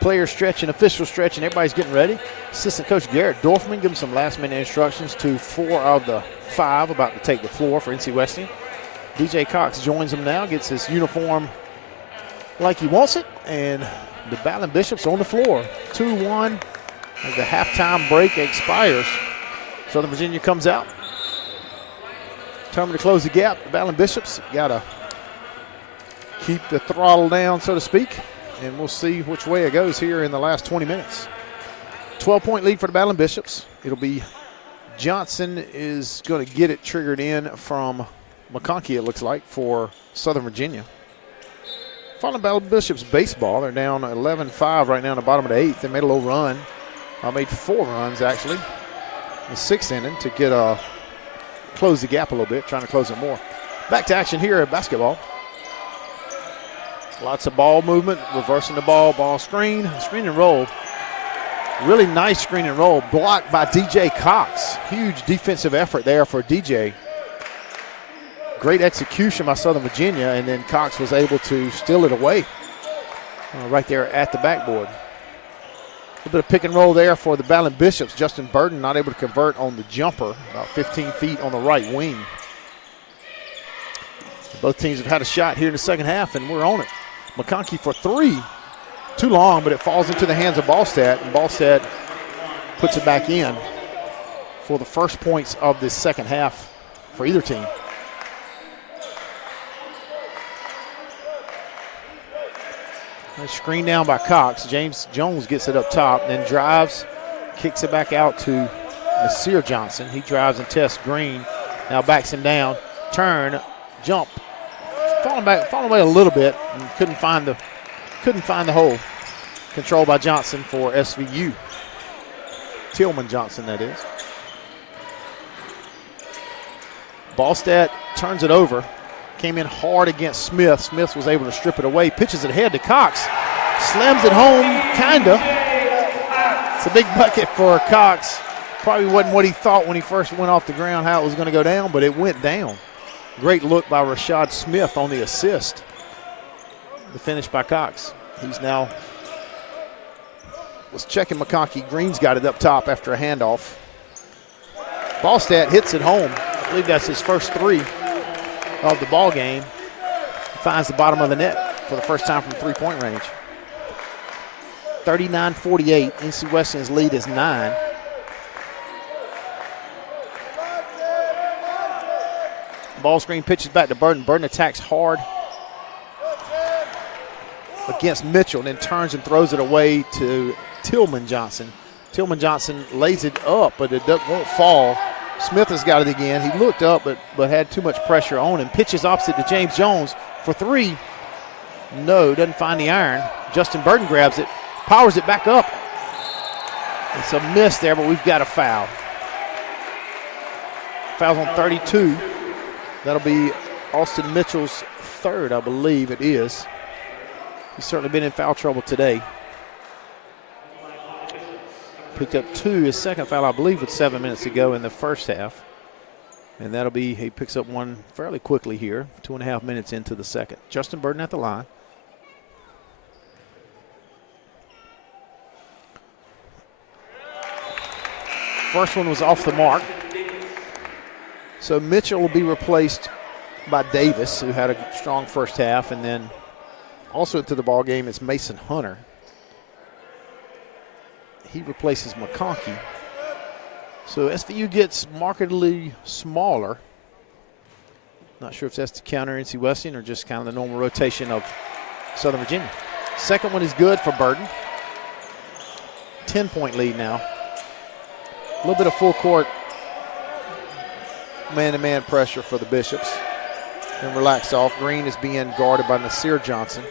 Player stretch and official stretch, and everybody's getting ready. Assistant Coach Garrett Dorfman giving some last-minute instructions to 4 of the 5 about to take the floor for NC Wesleyan. DJ Cox joins him now, gets his uniform like he wants it, and the Ballin Bishops on the floor. 2-1 as the halftime break expires. Southern Virginia comes out. Time to close the gap. The Ballin Bishops got to keep the throttle down, so to speak, and we'll see which way it goes here in the last 20 minutes. 12-point lead for the Ballin Bishops. It'll be Johnson is going to get it triggered in from McConkey, it looks like, for Southern Virginia. Following Ballin Bishops baseball, they're down 11-5 right now in the bottom of the 8th. They made a little run. Made 4 runs, actually, in the 6th inning to get close the gap a little bit, trying to close it more. Back to action here at basketball. Lots of ball movement, reversing the ball screen and roll. Really nice screen and roll, blocked by DJ Cox. Huge defensive effort there for DJ. Great execution by Southern Virginia, and then Cox was able to steal it away right there at the backboard. A little bit of pick and roll there for the Ballin Bishops. Justin Burden not able to convert on the jumper, about 15 feet on the right wing. Both teams have had a shot here in the second half, and we're on it. McConkey for 3. Too long, but it falls into the hands of Ballstead, and Ballstead puts it back in for the first points of this second half for either team. Nice screen down by Cox. James Jones gets it up top, then drives, kicks it back out to Nasir Johnson. He drives and tests Green. Now backs him down. Turn, jump. Falling away a little bit and couldn't find the hole. Controlled by Johnson for SVU. Tillman Johnson, that is. Ballstead turns it over. Came in hard against Smith. Smith was able to strip it away. Pitches it ahead to Cox. Slams it home, kinda. It's a big bucket for Cox. Probably wasn't what he thought when he first went off the ground, how it was going to go down, but it went down. Great look by Rashad Smith on the assist. The finish by Cox. He's now was checking McConkey. Green's got it up top after a handoff. Ballstead hits it home. I believe that's his first 3 of the ball game. Finds the bottom of the net for the first time from 3-point range. 39-48. NC Wesleyan's lead is 9. Ball screen pitches back to Burden. Burden attacks hard against Mitchell, and then turns and throws it away to Tillman Johnson. Tillman Johnson lays it up, but it won't fall. Smith has got it again. He looked up, but had too much pressure on him. Pitches opposite to James Jones for 3. No, doesn't find the iron. Justin Burden grabs it, powers it back up. It's a miss there, but we've got a foul. Foul's on 32. That'll be Austin Mitchell's 3rd, I believe it is. He's certainly been in foul trouble today. Picked up 2, his second foul, I believe, with 7 minutes to go in the first half. And that'll be, he picks up one fairly quickly here, 2.5 minutes into the second. Justin Burden at the line. First one was off the mark. So Mitchell will be replaced by Davis, who had a strong first half, and then also into the ball game is Mason Hunter. He replaces McConkey. So SVU gets markedly smaller. Not sure if that's to counter NC Wesleyan or just kind of the normal rotation of Southern Virginia. Second one is good for Burden. 10-point lead now. A little bit of full court man-to-man pressure for the Bishops. And relaxed off. Green is being guarded by Nasir Johnson.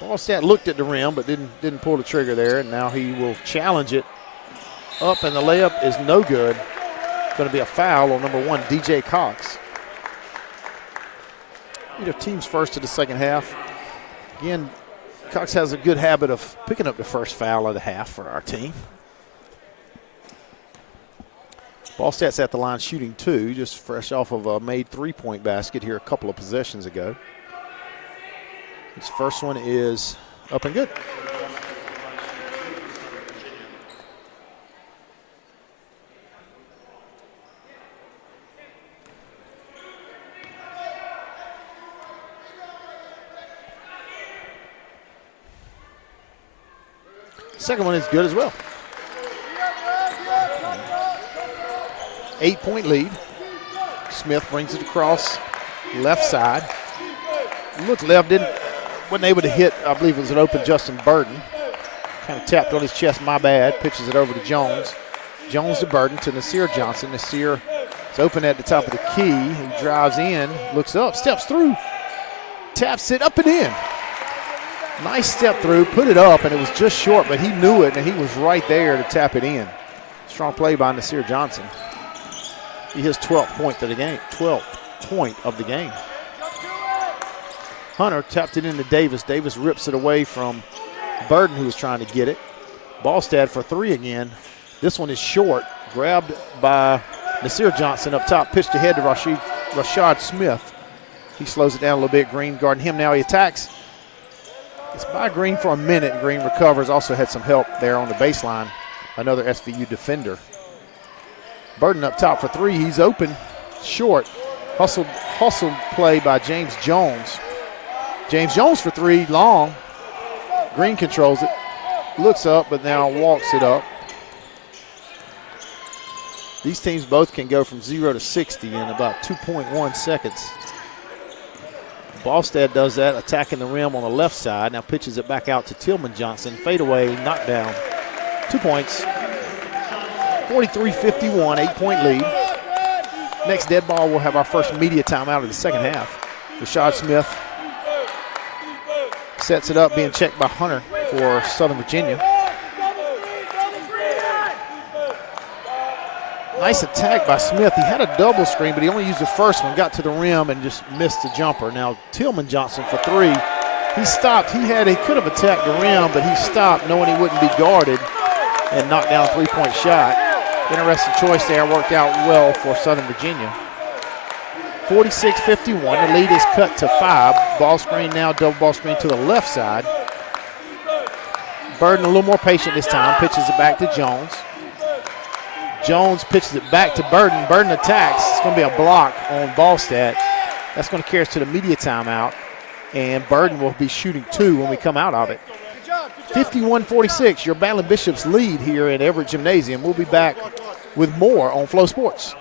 Ballstead looked at the rim but didn't pull the trigger there, and now he will challenge it up, and the layup is no good. It's going to be a foul on number 1, DJ Cox. Either team's first to the second half. Again, Cox has a good habit of picking up the first foul of the half for our team. Ballstat's at the line shooting 2, just fresh off of a made 3-point basket here a couple of possessions ago. His first one is up and good. Second one is good as well. 8-point lead. Smith brings it across left side. Looked left, wasn't able to hit, I believe it was an open Justin Burden. Kind of tapped on his chest, my bad. Pitches it over to Jones. Jones to Burden to Nasir Johnson. Nasir is open at the top of the key. He drives in, looks up, steps through, taps it up and in. Nice step through, put it up, and it was just short, but he knew it, and he was right there to tap it in. Strong play by Nasir Johnson. His 12th point of the game. 12th point of the game. Hunter tapped it into Davis. Davis rips it away from Burden, who was trying to get it. Ballstad for 3 again. This one is short. Grabbed by Nasir Johnson up top. Pitched ahead to Rashad Smith. He slows it down a little bit. Green guarding him. Now he attacks. It's by Green for a minute. Green recovers. Also had some help there on the baseline. Another SVU defender. Burden up top for 3. He's open. Short. Hustle play by James Jones. James Jones for 3. Long. Green controls it. Looks up, but now walks it up. These teams both can go from 0 to 60 in about 2.1 seconds. Ballstad does that, attacking the rim on the left side. Now pitches it back out to Tillman Johnson. Fadeaway, knockdown. 2 points. 43-51, 8-point lead. Next dead ball, we'll have our first media timeout of the second half. Rashad Smith sets it up, being checked by Hunter for Southern Virginia. Nice attack by Smith. He had a double screen, but he only used the first one, got to the rim and just missed the jumper. Now Tillman Johnson for 3. He stopped. He could have attacked the rim, but he stopped knowing he wouldn't be guarded and knocked down a 3-point shot. Interesting choice there. Worked out well for Southern Virginia. 46-51. The lead is cut to 5. Ball screen now, double ball screen to the left side. Burden a little more patient this time. Pitches it back to Jones. Jones pitches it back to Burden. Burden attacks. It's going to be a block on Ballstat. That's going to carry us to the media timeout. And Burden will be shooting 2 when we come out of it. 51-46, your Battling Bishops lead here at Everett Gymnasium. We'll be back with more on Flow Sports.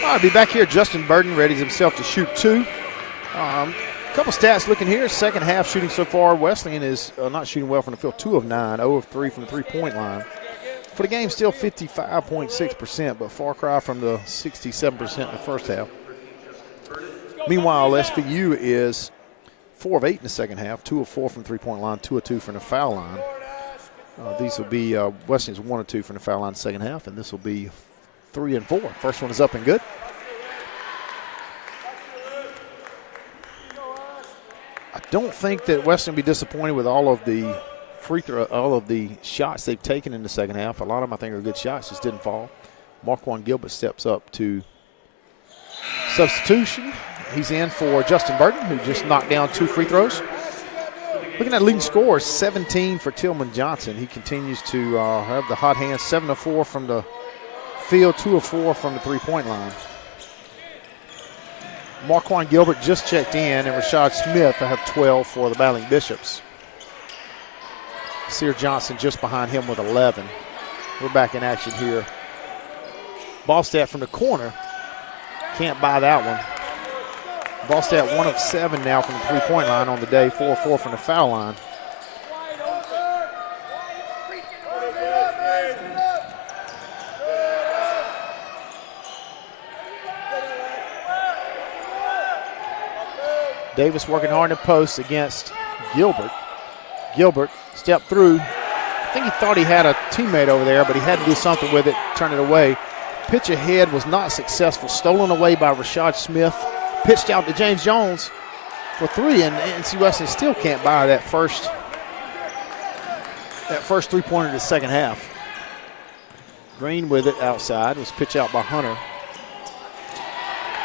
All right, be back here. Justin Burden readies himself to shoot 2. Couple stats looking here. Second half shooting so far. Wesleyan is not shooting well from the field. 2 of 9, 0 of 3 from the 3-point line. For the game, still 55.6%, but far cry from the 67% in the first half. Meanwhile, SVU is 4 of 8 in the second half. 2 of 4 from the 3-point line, 2 of 2 from the foul line. These will be Wesleyan's 1 of 2 from the foul line in the second half, and this will be 3 and 4. First one is up and good. I don't think that Wesleyan will be disappointed with all of the all of the shots they've taken in the second half. A lot of them I think are good shots, just didn't fall. Marquand Gilbert steps up to substitution. He's in for Justin Burton, who just knocked down 2 free throws. Looking at leading scores, 17 for Tillman Johnson. He continues to have the hot hand, 7 of 4 from the field, 2 of 4 from the three-point line. Marquand Gilbert just checked in, and Rashad Smith will have 12 for the Battling Bishops. Sear Johnson just behind him with 11. We're back in action here. Ballstat from the corner. Can't buy that one. Ballstat 1 of 7 now from the three-point line on the day, 4 of 4 from the foul line. Davis working hard in the post against Gilbert. Gilbert stepped through. I think he thought he had a teammate over there, but he had to do something with it, turn it away. Pitch ahead was not successful. Stolen away by Rashad Smith. Pitched out to James Jones for 3, and NC Wesleyan still can't buy that first three-pointer of the second half. Green with it outside. Was pitched out by Hunter.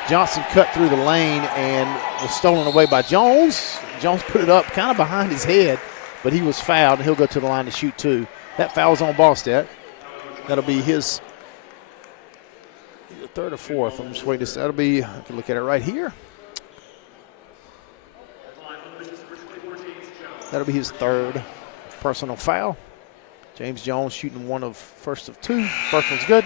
Johnson cut through the lane and was stolen away by Jones. Jones put it up kind of behind his head, but he was fouled, and he'll go to the line to shoot 2. That foul's on Ballstat. That'll be his third or fourth. I'm just waiting. That'll be, I can look at it right here. That'll be his third personal foul. James Jones shooting first of 2. First one's good.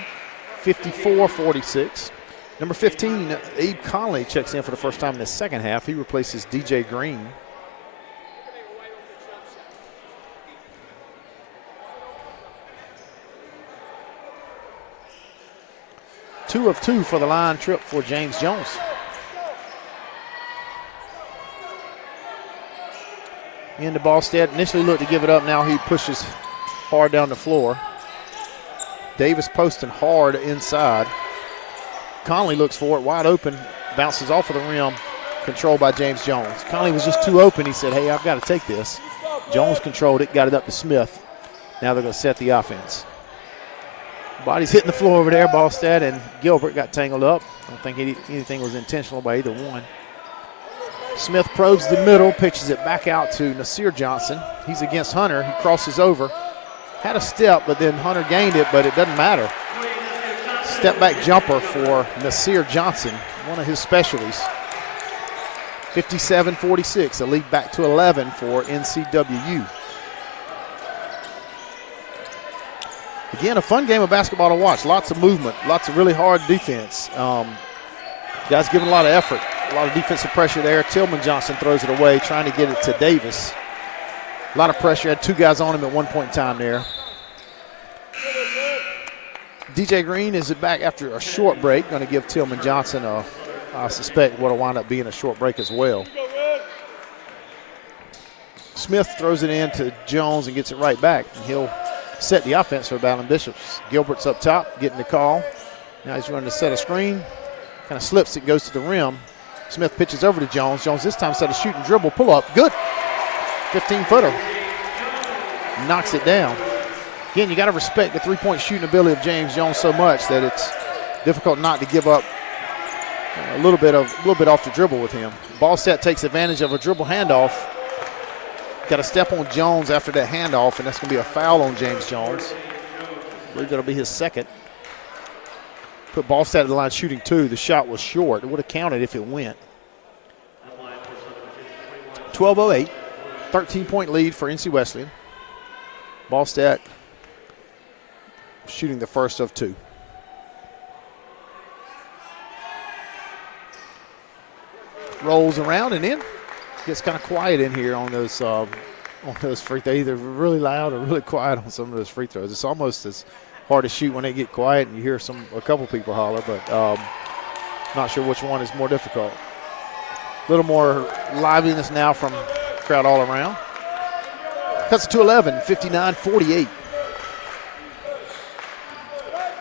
54-46. Number 15, Abe Conley checks in for the first time in the second half. He replaces DJ Green. Two of 2 for the line trip for James Jones. Into Ballstat. Initially looked to give it up. Now he pushes hard down the floor. Davis posting hard inside. Conley looks for it, wide open, bounces off of the rim, controlled by James Jones. Conley was just too open. He said, hey, I've got to take this. Jones controlled it, got it up to Smith. Now they're going to set the offense. Body's hitting the floor over there. Ballstat and Gilbert got tangled up. I don't think anything was intentional by either one. Smith probes the middle, pitches it back out to Nasir Johnson. He's against Hunter. He crosses over. Had a step, but then Hunter gained it, but it doesn't matter. Step back jumper for Nasir Johnson, one of his specialties. 57-46, a lead back to 11 for NCWU. Again, a fun game of basketball to watch. Lots of movement, lots of really hard defense. Guys giving a lot of effort, a lot of defensive pressure there. Tillman Johnson throws it away, trying to get it to Davis. A lot of pressure, had 2 guys on him at one point in time there. DJ Green is back after a short break. Going to give Tillman Johnson I suspect what'll wind up being a short break as well. Smith throws it in to Jones and gets it right back. And he'll set the offense for Battling Bishops. Gilbert's up top, getting the call. Now he's running to set a screen. Kind of slips it, goes to the rim. Smith pitches over to Jones. Jones this time set a shooting dribble, pull up. Good. 15-footer. Knocks it down. Again, you got to respect the three-point shooting ability of James Jones so much that it's difficult not to give up a little bit off the dribble with him. Ballstat takes advantage of a dribble handoff. Got to step on Jones after that handoff, and that's going to be a foul on James Jones. I believe that'll be his second. Put Ballstat at the line shooting 2. The shot was short. It would have counted if it went. 12:08, 13-point lead for NC Wesleyan. Ballstat shooting the first of 2. Rolls around and in. Gets kind of quiet in here on those free throws. Either really loud or really quiet on some of those free throws. It's almost as hard to shoot when they get quiet and you hear a couple people holler, but not sure which one is more difficult. A little more liveliness now from the crowd all around. Cuts it to 11, 59-48.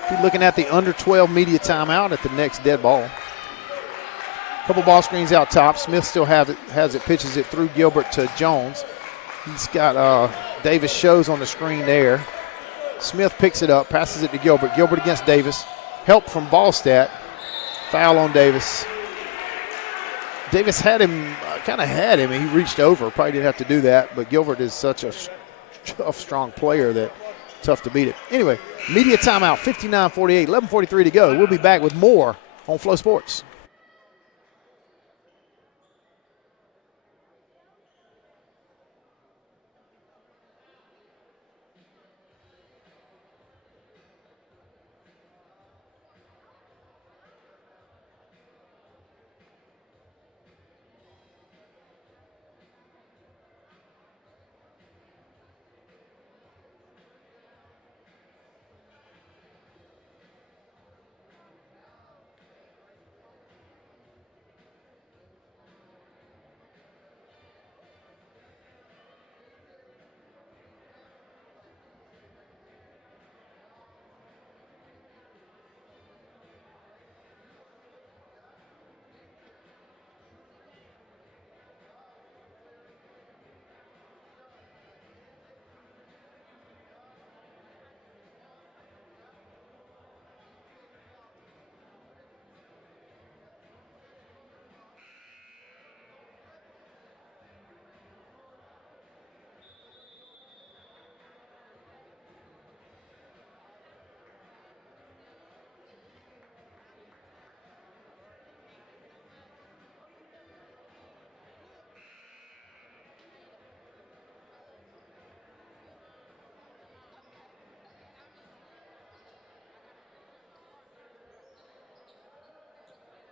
Keep looking at the under 12 media timeout at the next dead ball. Couple ball screens out top. Smith still has it, pitches it through Gilbert to Jones. He's got Davis shows on the screen there. Smith picks it up, passes it to Gilbert. Gilbert against Davis. help from Ballstat. Foul on Davis. Davis had him, kind of had him. He reached over. Probably didn't have to do that, but Gilbert is such a tough, strong player that tough to beat it. Anyway, media timeout, 59-48, 11:43 to go. We'll be back with more on Flow Sports.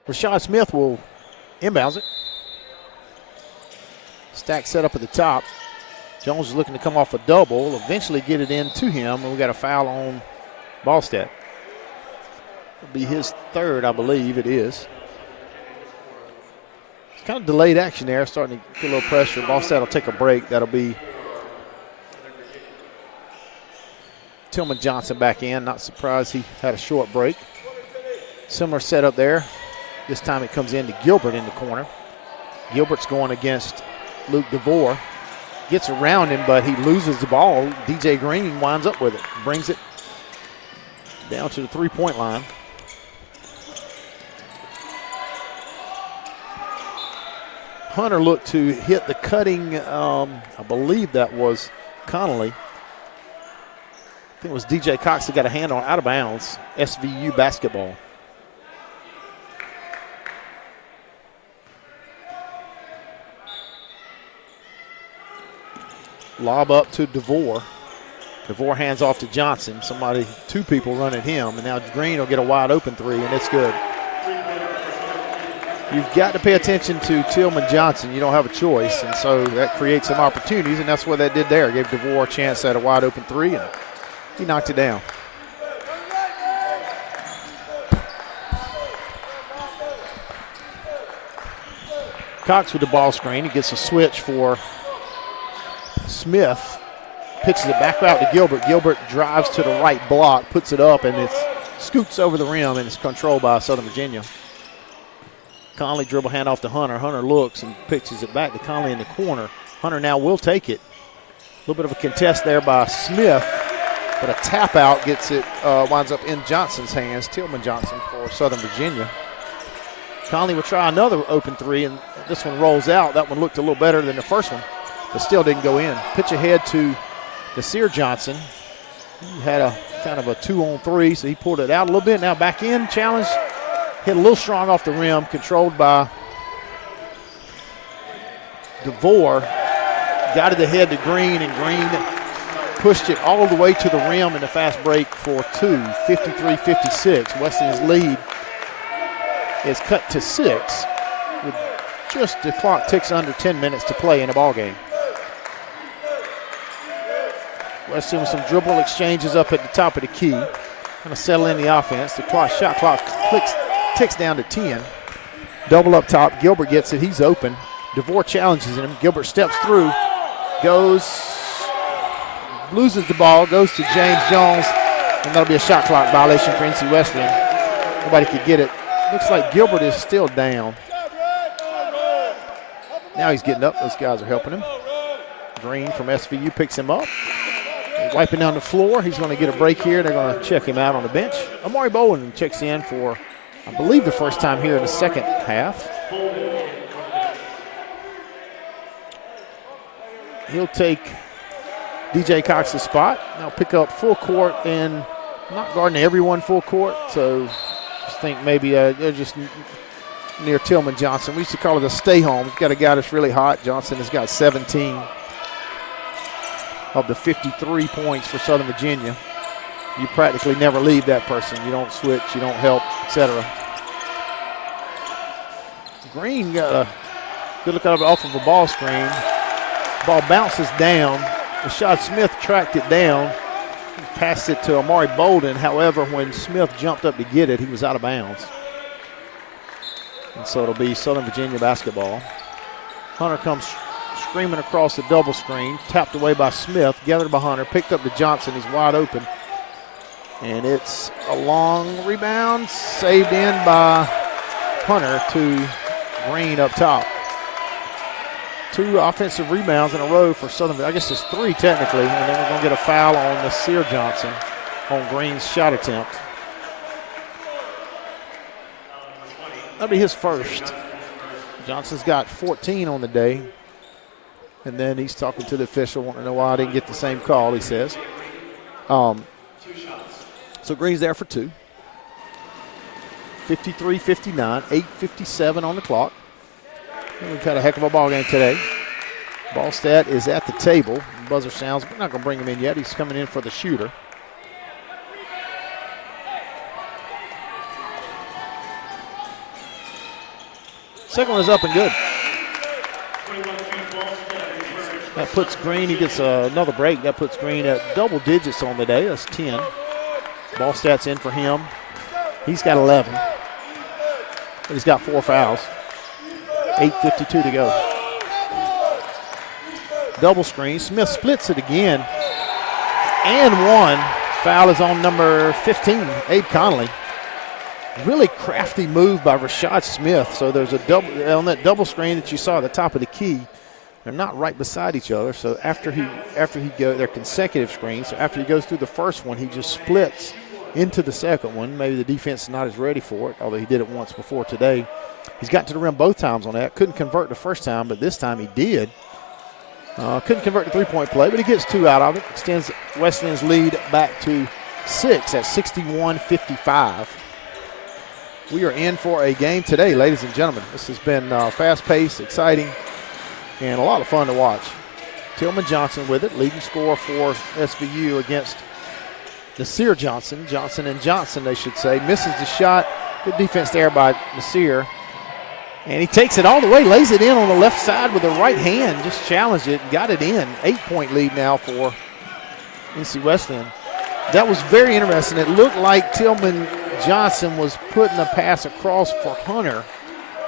Rashad Smith will inbounds it. Stack set up at the top. Jones is looking to come off a double, eventually get it in to him, and we got a foul on Ballstat. It'll be his third, I believe it is. It's kind of delayed action there, starting to get a little pressure. Ballstat will take a break. That'll be Tillman Johnson back in. Not surprised he had a short break. Similar setup there. This time it comes in to Gilbert in the corner. Gilbert's going against Luke DeVore. Gets around him, but he loses the ball. DJ Green winds up with it. Brings it down to the three-point line. Hunter looked to hit the cutting, I believe that was Connolly. I think it was DJ Cox that got a hand on out of bounds. SVU basketball. Lob up to DeVore. DeVore hands off to Johnson. Two people run at him, and now Green will get a wide open three, and it's good. You've got to pay attention to Tillman Johnson. You don't have a choice, and so that creates some opportunities, and that's what that did there. Gave DeVore a chance at a wide open three, and he knocked it down. Cox with the ball screen. He gets a switch for Smith. Pitches it back out to Gilbert. Gilbert drives to the right block, puts it up, and it scoots over the rim, and it's controlled by Southern Virginia. Conley dribble hand off to Hunter. Hunter looks and pitches it back to Conley in the corner. Hunter now will take it. A little bit of a contest there by Smith, but a tap out gets it, winds up in Johnson's hands. Tillman Johnson for Southern Virginia. Conley will try another open three, and this one rolls out. That one looked a little better than the first one, but still didn't go in. Pitch ahead to Desir Johnson. He had a kind of a 2-on-3, so he pulled it out a little bit. Now back in, challenge. Hit a little strong off the rim, controlled by DeVore. Got it ahead to Green, and Green pushed it all the way to the rim in the fast break for two, 53-56. Wesleyan's lead is cut to 6 with just the clock ticks under 10 minutes to play in the ball game. Wesleyan with some dribble exchanges up at the top of the key. Going to settle in the offense. The shot clock ticks down to 10. Double up top. Gilbert gets it. He's open. DeVore challenges him. Gilbert steps through. Loses the ball. Goes to James Jones. And that'll be a shot clock violation for NC Wesleyan. Nobody could get it. Looks like Gilbert is still down. Now he's getting up. Those guys are helping him. Green from SVU picks him up. wiping down the floor. He's going to get a break here. They're going to check him out on the bench. Amari Bolin checks in for, I believe, the first time here in the second half. He'll take DJ Cox's spot. Now pick up full court, and not guarding everyone full court, so just think maybe they're just near Tillman Johnson. We used to call it a stay home. We've got a guy that's really hot. Johnson has got 17 of the 53 points for Southern Virginia. You practically never leave that person. You don't switch, you don't help, etc. Green got a good look off of a ball screen. Ball bounces down. Rashad Smith tracked it down. He passed it to Amari Bolden. However, when Smith jumped up to get it, he was out of bounds. And so it'll be Southern Virginia basketball. Hunter comes screaming across the double screen, tapped away by Smith, gathered by Hunter, picked up to Johnson. He's wide open. And it's a long rebound, saved in by Hunter to Green up top. 2 offensive rebounds in a row for Southern. I guess it's 3 technically, and then we're going to get a foul on Nasir Johnson on Green's shot attempt. That'll be his first. Johnson's got 14 on the day. And then he's talking to the official, wanting to know why I didn't get the same call, he says. So Green's there for 2. 53-59, 8:57 on the clock. And we've had a heck of a ball game today. Ballstat is at the table. Buzzer sounds. We're not going to bring him in yet. He's coming in for the shooter. Second one is up and good. That puts Green, he gets another break. That puts Green at double digits on the day. That's 10. Ballstat's in for him. He's got 11. But he's got 4 fouls. 8:52 to go. Double screen. Smith splits it again. And 1. Foul is on number 15, Abe Conley. Really crafty move by Rashad Smith. So there's a double on that double screen that you saw at the top of the key. They're not right beside each other. So after he goes, they're consecutive screens. So after he goes through the first one, he just splits into the second one. Maybe the defense is not as ready for it, although he did it once before today. He's got to the rim both times on that. Couldn't convert the first time, but this time he did. Couldn't convert the three-point play, but he gets 2 out of it. Extends Wesleyan's lead back to 6 at 61-55. We are in for a game today, ladies and gentlemen. This has been fast-paced, exciting, and a lot of fun to watch. Tillman Johnson with it, leading scorer for SVU against Nasir Johnson. Johnson and Johnson, they should say. Misses the shot. Good defense there by Nasir. And he takes it all the way, lays it in on the left side with the right hand. Just challenged it and got it in. 8-point lead now for NC Wesleyan. That was very interesting. It looked like Tillman Johnson was putting a pass across for Hunter.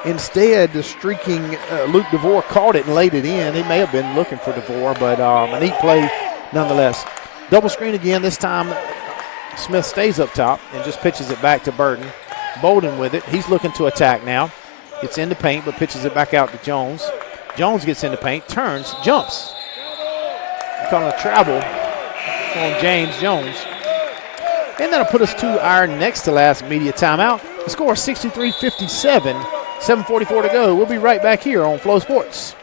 Instead, the streaking Luke DeVore caught it and laid it in. He may have been looking for DeVore, but a neat play nonetheless. Double screen again. This time Smith stays up top and just pitches it back to Burton. Bolden with it. He's looking to attack now. Gets into paint, but pitches it back out to Jones. Jones gets into paint, turns, jumps. Calling a travel on James Jones. And that'll put us to our next to last media timeout. The score is 63-57, 7:44 to go. We'll be right back here on Flow Sports.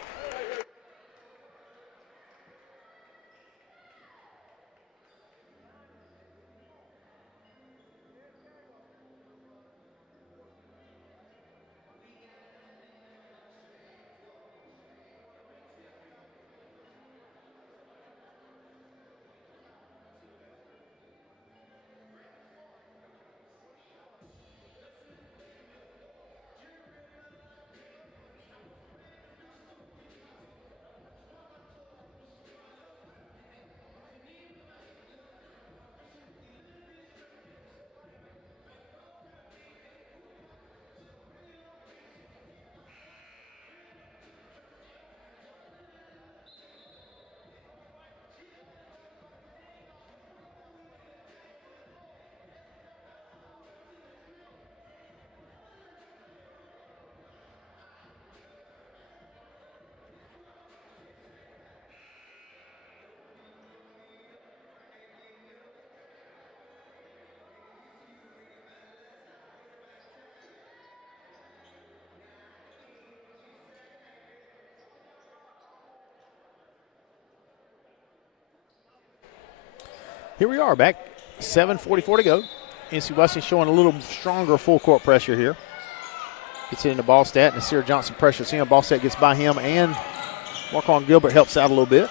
Here we are back, 7:44 to go. NC Wesleyan showing a little stronger full court pressure here. Gets it into Ballstat. Nasir Johnson pressures him. Ballstat gets by him, and Marquand Gilbert helps out a little bit.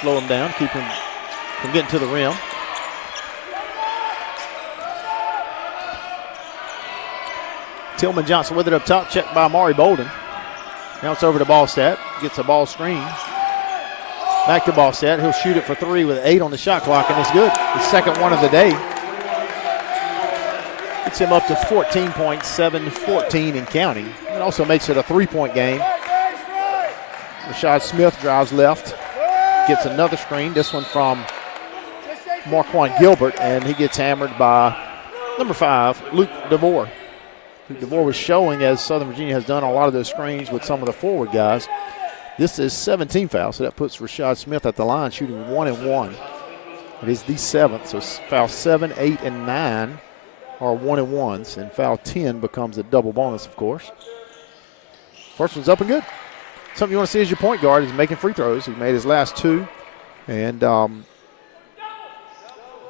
Slow him down, keep him from getting to the rim. Tillman Johnson with it up top, checked by Amari Bolden. Now it's over to Ballstat, gets a ball screen. Back to Ballstat, he'll shoot it for 3 with 8 on the shot clock, and it's good. The second one of the day. Gets him up to 14 points, 7-14 in counting. It also makes it a 3-point game. Rashad Smith drives left, gets another screen, this one from Marquand Gilbert, and he gets hammered by number 5, Luke DeVore. Luke DeVore was showing, as Southern Virginia has done a lot of those screens with some of the forward guys. This is 17 fouls, so that puts Rashad Smith at the line shooting 1 and 1. It is the 7th, so foul 7, 8, and 9 are 1 and 1s, and foul 10 becomes a double bonus, of course. First one's up and good. Something you want to see as your point guard is making free throws. He made his last 2, and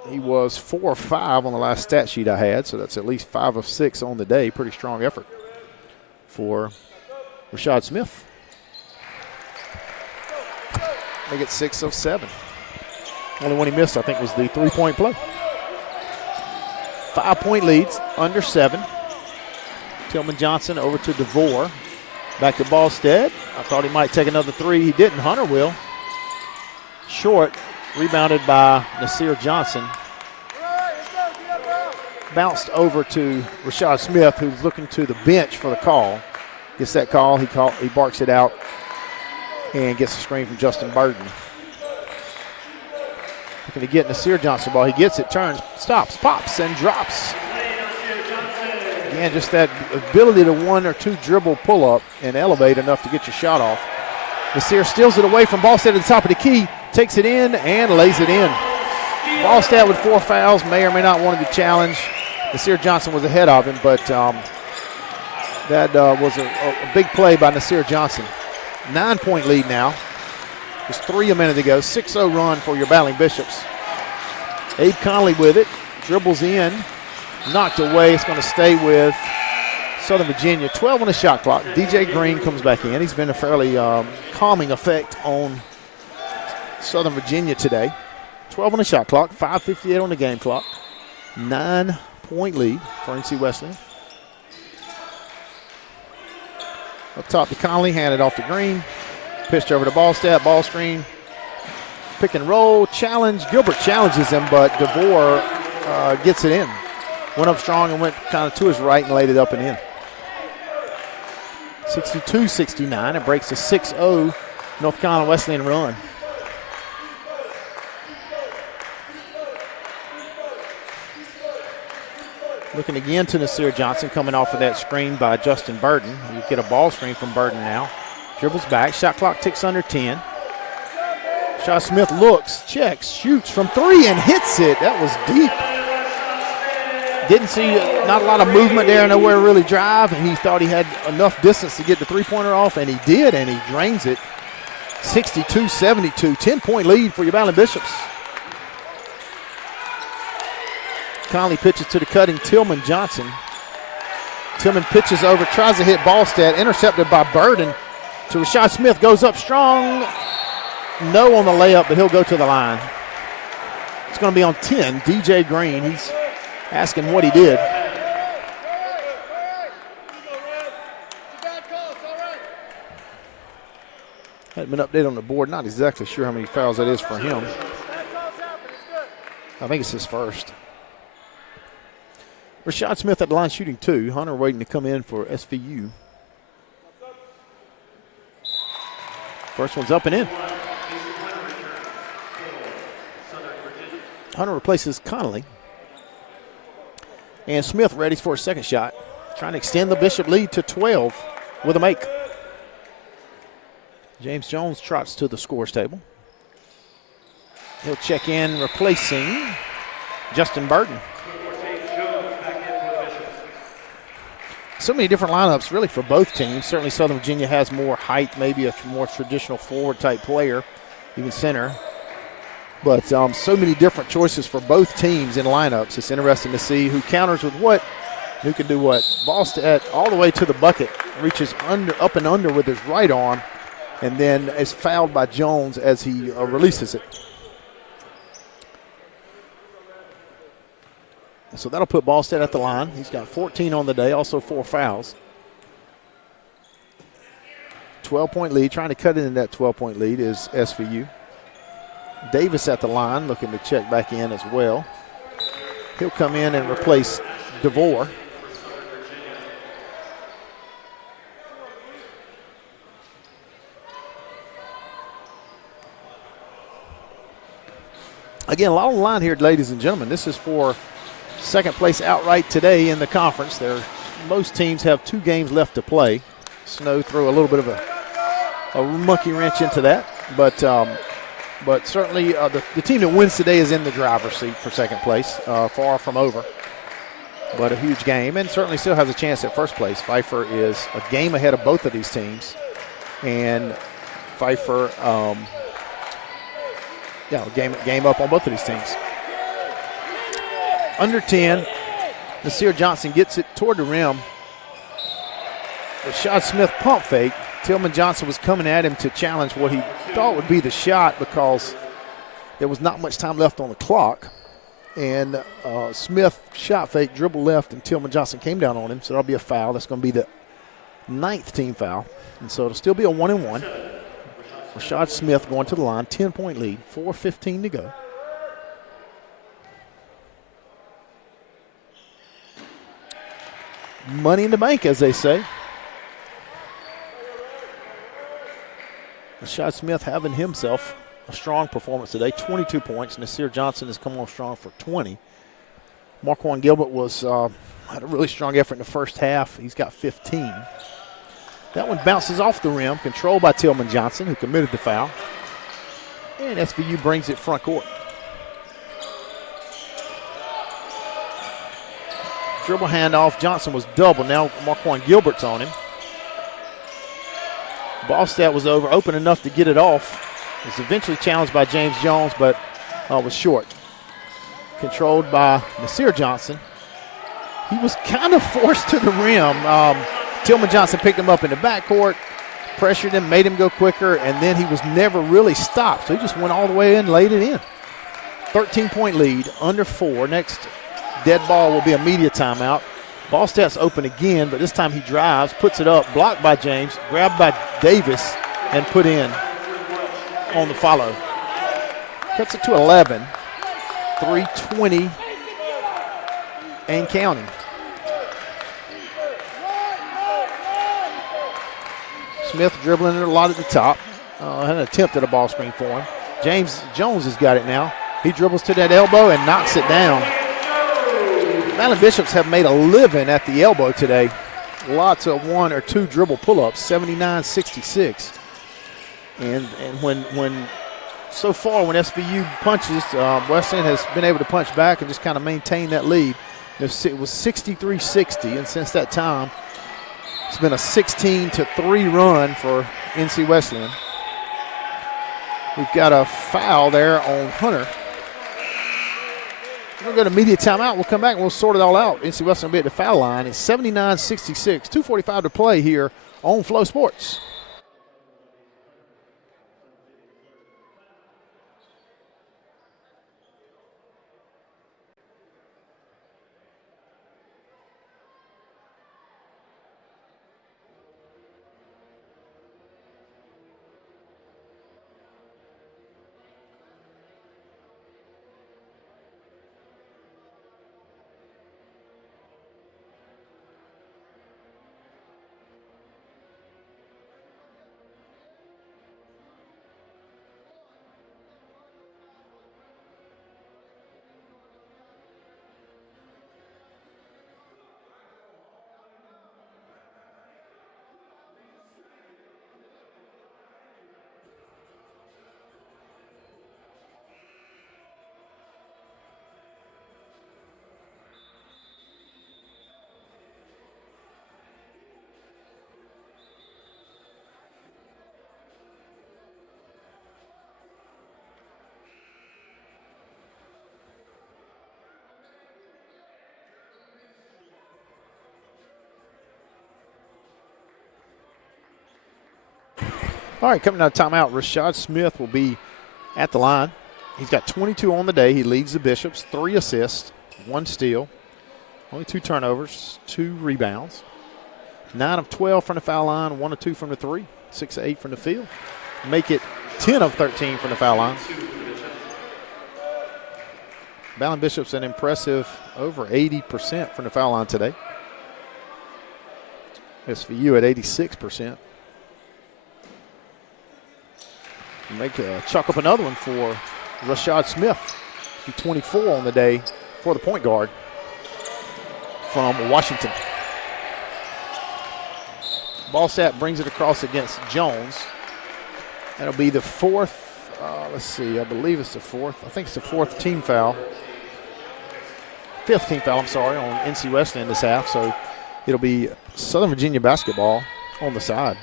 he was 4 of 5 on the last stat sheet I had, so that's at least 5 of 6 on the day. Pretty strong effort for Rashad Smith. Make it 6 of 7. Only one he missed, I think, was the 3-point play. 5-point leads, under 7. Tillman Johnson over to DeVore. Back to Ballstead. I thought he might take another 3. He didn't. Hunter will. Short, rebounded by Nasir Johnson. Bounced over to Rashad Smith, who's looking to the bench for the call. Gets that call. He barks it out and gets the screen from Justin Burton. Looking to get Nasir Johnson ball. He gets it, turns, stops, pops, and drops. Again, just that ability to 1 or 2 dribble pull up and elevate enough to get your shot off. Nasir steals it away from Ballstat at the top of the key, takes it in and lays it in. Ballstat with 4 fouls, may or may not want to challenge. Nasir Johnson was ahead of him, but that was a big play by Nasir Johnson. 9-point lead now. Just 3 a minute ago. 6-0 run for your Battling Bishops. Abe Conley with it. Dribbles in. Knocked away. It's going to stay with Southern Virginia. 12 on the shot clock. DJ Green comes back in. He's been a fairly calming effect on Southern Virginia today. 12 on the shot clock. 5:58 on the game clock. 9-point lead for NC Wesleyan. Up top to Conley. Handed off to Green. Pitched over to Ballstat, ball screen, pick and roll, challenge. Gilbert challenges him, but DeVore gets it in. Went up strong and went kind of to his right and laid it up and in. 62-69. It breaks a 6-0 North Carolina Wesleyan run. Looking again to Nasir Johnson, coming off of that screen by Justin Burton. You get a ball screen from Burton now. Dribbles back, shot clock ticks under 10. Shaw Smith looks, checks, shoots from 3 and hits it. That was deep. Didn't see not a lot of movement there, nowhere to really drive, and he thought he had enough distance to get the 3-pointer off, and he did, and he drains it. 62-72, 10-point lead for your Battling Bishops. Conley pitches to the cutting Tillman Johnson. Tillman pitches over, tries to hit Ballstat, intercepted by Burden. To Rashad Smith, goes up strong. No on the layup, but he'll go to the line. It's going to be on 10, DJ Green. He's asking what he did. Hadn't been updated on the board. Not exactly sure how many fouls that is for him. I think it's his first. Rashad Smith at the line shooting 2. Hunter waiting to come in for SVU. First one's up and in. Hunter replaces Connolly. And Smith ready for a second shot. Trying to extend the Bishop lead to 12 with a make. James Jones trots to the scores table. He'll check in, replacing Justin Burton. So many different lineups really for both teams. Certainly Southern Virginia has more height, maybe a more traditional forward type player, even center. But so many different choices for both teams in lineups. It's interesting to see who counters with what, who can do what. Ballstead all the way to the bucket, reaches up and under with his right arm, and then is fouled by Jones as he releases it. So that'll put Ballstead at the line. He's got 14 on the day, also 4 fouls. 12-point lead. Trying to cut into that 12-point lead is SVU. Davis at the line, looking to check back in as well. He'll come in and replace DeVore. Again, a lot on the line here, ladies and gentlemen. This is for second place outright today in the conference. Most teams have 2 games left to play. Snow threw a little bit of a monkey wrench into that, but certainly the team that wins today is in the driver's seat for second place, far from over. But a huge game, and certainly still has a chance at first place. Pfeiffer is a game ahead of both of these teams, and Pfeiffer, game up on both of these teams. Under 10, Nasir Johnson gets it toward the rim. Rashad Smith pump fake. Tillman Johnson was coming at him to challenge what he thought would be the shot because there was not much time left on the clock. And Smith shot fake, dribble left, and Tillman Johnson came down on him. So that'll be a foul. That's going to be the 9th team foul. And so it'll still be a 1-and-1. Rashad Smith going to the line, 10-point lead, 4:15 to go. Money in the bank, as they say. Rashad Smith having himself a strong performance today, 22 points. Nasir Johnson has come on strong for 20. Marquand Gilbert had a really strong effort in the first half. He's got 15. That one bounces off the rim, controlled by Tillman Johnson, who committed the foul. And SVU brings it front court. Dribble handoff. Johnson was double. Now Marquand Gilbert's on him. Ballstead was open enough to get it off. Was eventually challenged by James Jones, but was short. Controlled by Nasir Johnson. He was kind of forced to the rim. Tillman Johnson picked him up in the backcourt, pressured him, made him go quicker, and then he was never really stopped. So he just went all the way in, laid it in. 13-point lead, under 4. Next dead ball will be a media timeout. Ballsted's open again, but this time he drives, puts it up, blocked by James, grabbed by Davis, and put in on the follow. Cuts it to 11. 3:20 and counting. Smith dribbling it a lot at the top. Had an attempt at a ball screen for him. James Jones has got it now. He dribbles to that elbow and knocks it down. Maryland Bishops have made a living at the elbow today. Lots of 1 or 2 dribble pull-ups, 79-66. And when so far when SVU punches, Wesleyan has been able to punch back and just kind of maintain that lead. It was 63-60, and since that time, it's been a 16-3 run for NC Wesleyan. We've got a foul there on Hunter. We're going to media timeout. We'll come back and we'll sort it all out. NC Wesleyan will be at the foul line. It's 79-66, 2:45 to play here on Flow Sports. All right, coming out of timeout, Rashad Smith will be at the line. He's got 22 on the day. He leads the Bishops, 3 assists, 1 steal, only 2 turnovers, 2 rebounds. 9 of 12 from the foul line, 1 of 2 from the 3, 6 of 8 from the field. Make it 10 of 13 from the foul line. Ballon Bishops an impressive over 80% from the foul line today. SVU at 86%. Chuck up another one for Rashad Smith. He's 24 on the day for the point guard from Washington. Ballstat brings it across against Jones. That'll be the 4th. Let's see. I believe it's the 4th. I think it's the 4th team foul. 5th team foul, I'm sorry, on NC Wesleyan this half. So it'll be Southern Virginia basketball on the side.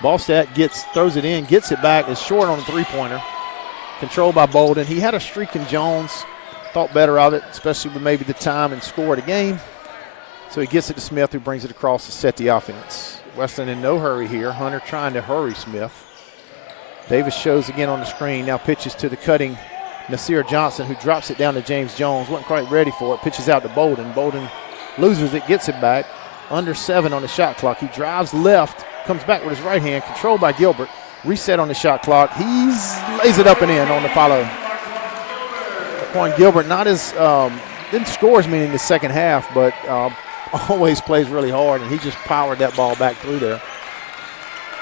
Ballstat throws it in, gets it back, is short on the three-pointer. Controlled by Bolden. He had a streak in Jones. Thought better of it, especially with maybe the time and score of the game. So he gets it to Smith, who brings it across to set the offense. Wesleyan in no hurry here. Hunter trying to hurry Smith. Davis shows again on the screen. Now pitches to the cutting Nasir Johnson, who drops it down to James Jones. Wasn't quite ready for it. Pitches out to Bolden. Bolden loses it, gets it back. Under 7 on the shot clock. He drives left, comes back with his right hand, controlled by Gilbert. Reset on the shot clock. Lays it up and in on the follow. Quan Gilbert didn't score as many in the second half, but always plays really hard, and he just powered that ball back through there.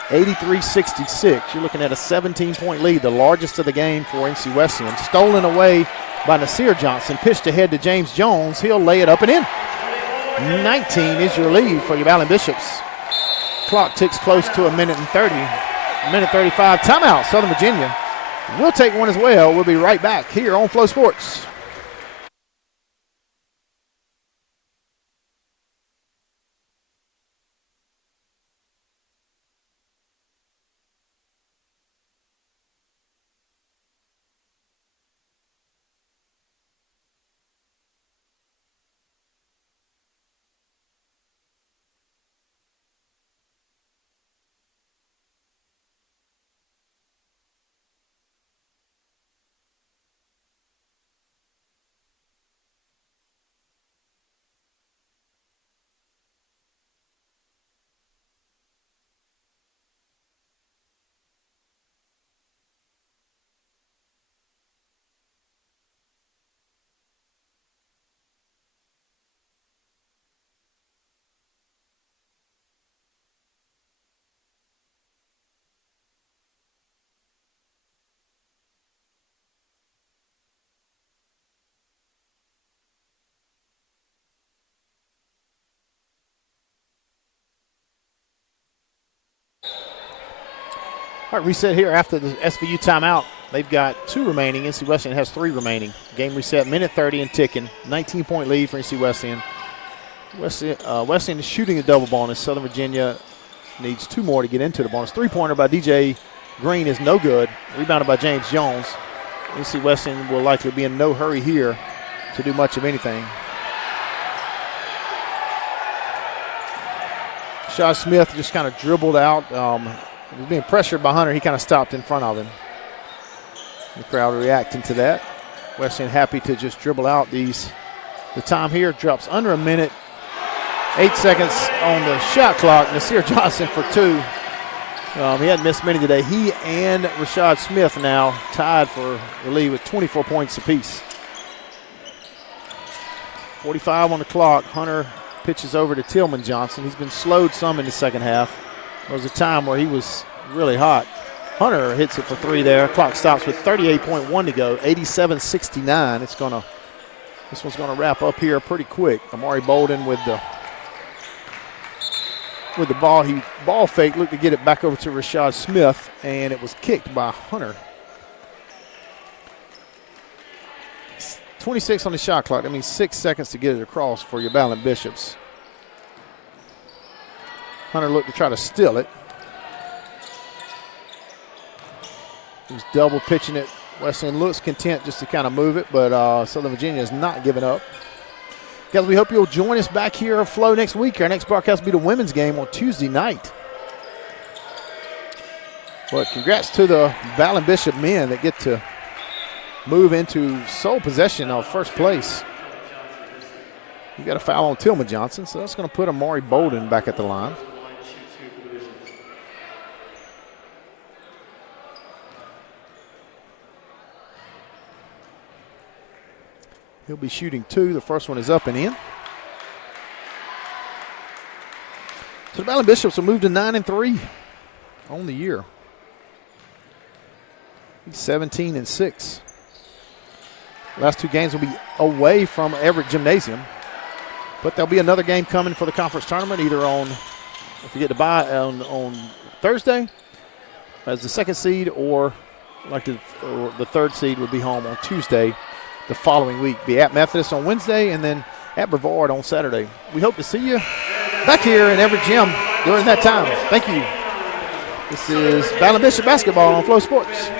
83-66. You're looking at a 17-point lead, the largest of the game for NC Wesleyan. Stolen away by Nasir Johnson. Pitched ahead to James Jones. He'll lay it up and in. 19 is your lead for your Ballon Bishops. Clock ticks close to a minute and 30. Minute 35. Timeout, Southern Virginia. We'll take one as well. We'll be right back here on Flow Sports. All right, reset here after the SVU timeout. They've got 2 remaining. NC Wesleyan has 3 remaining. Game reset, minute 30 and ticking. 19-point lead for NC Wesleyan. Wesleyan is shooting a double bonus. Southern Virginia needs 2 more to get into the bonus. 3-pointer by DJ Green is no good. Rebounded by James Jones. NC Wesleyan will likely be in no hurry here to do much of anything. Shaw Smith just kind of dribbled out. He was being pressured by Hunter. He kind of stopped in front of him. The crowd reacting to that. Wesleyan happy to just dribble out these. The time here drops under a minute. 8 seconds on the shot clock. Nasir Johnson for 2. He hadn't missed many today. He and Rashad Smith now tied for the lead with 24 points apiece. 45 on the clock. Hunter pitches over to Tillman Johnson. He's been slowed some in the second half. There was a time where he was really hot. Hunter hits it for 3 there. Clock stops with 38.1 to go. 87-69. This one's gonna wrap up here pretty quick. Amari Bolden with the ball. He ball faked, looked to get it back over to Rashad Smith, and it was kicked by Hunter. 26 on the shot clock. That means 6 seconds to get it across for your Ballon Bishops. Hunter looked to try to steal it. He's double pitching it. Wesleyan looks content just to kind of move it, but Southern Virginia is not giving up. Guys, we hope you'll join us back here at Flow next week. Our next broadcast will be the women's game on Tuesday night. But congrats to the Ballon Bishop men that get to move into sole possession of first place. You got a foul on Tillman Johnson, so that's going to put Amari Bolden back at the line. He'll be shooting 2. The first one is up and in. So the Ballon Bishops will move to 9-3 on the year. 17-6. Last 2 games will be away from Everett Gymnasium. But there'll be another game coming for the conference tournament, either on, if you get to buy on Thursday as the 2nd seed, or the 3rd seed would be home on Tuesday the following week. Be at Methodist on Wednesday and then at Brevard on Saturday. We hope to see you back here in Everett Gym during that time. Thank you. This is Ballon Bishop basketball on Flow Sports.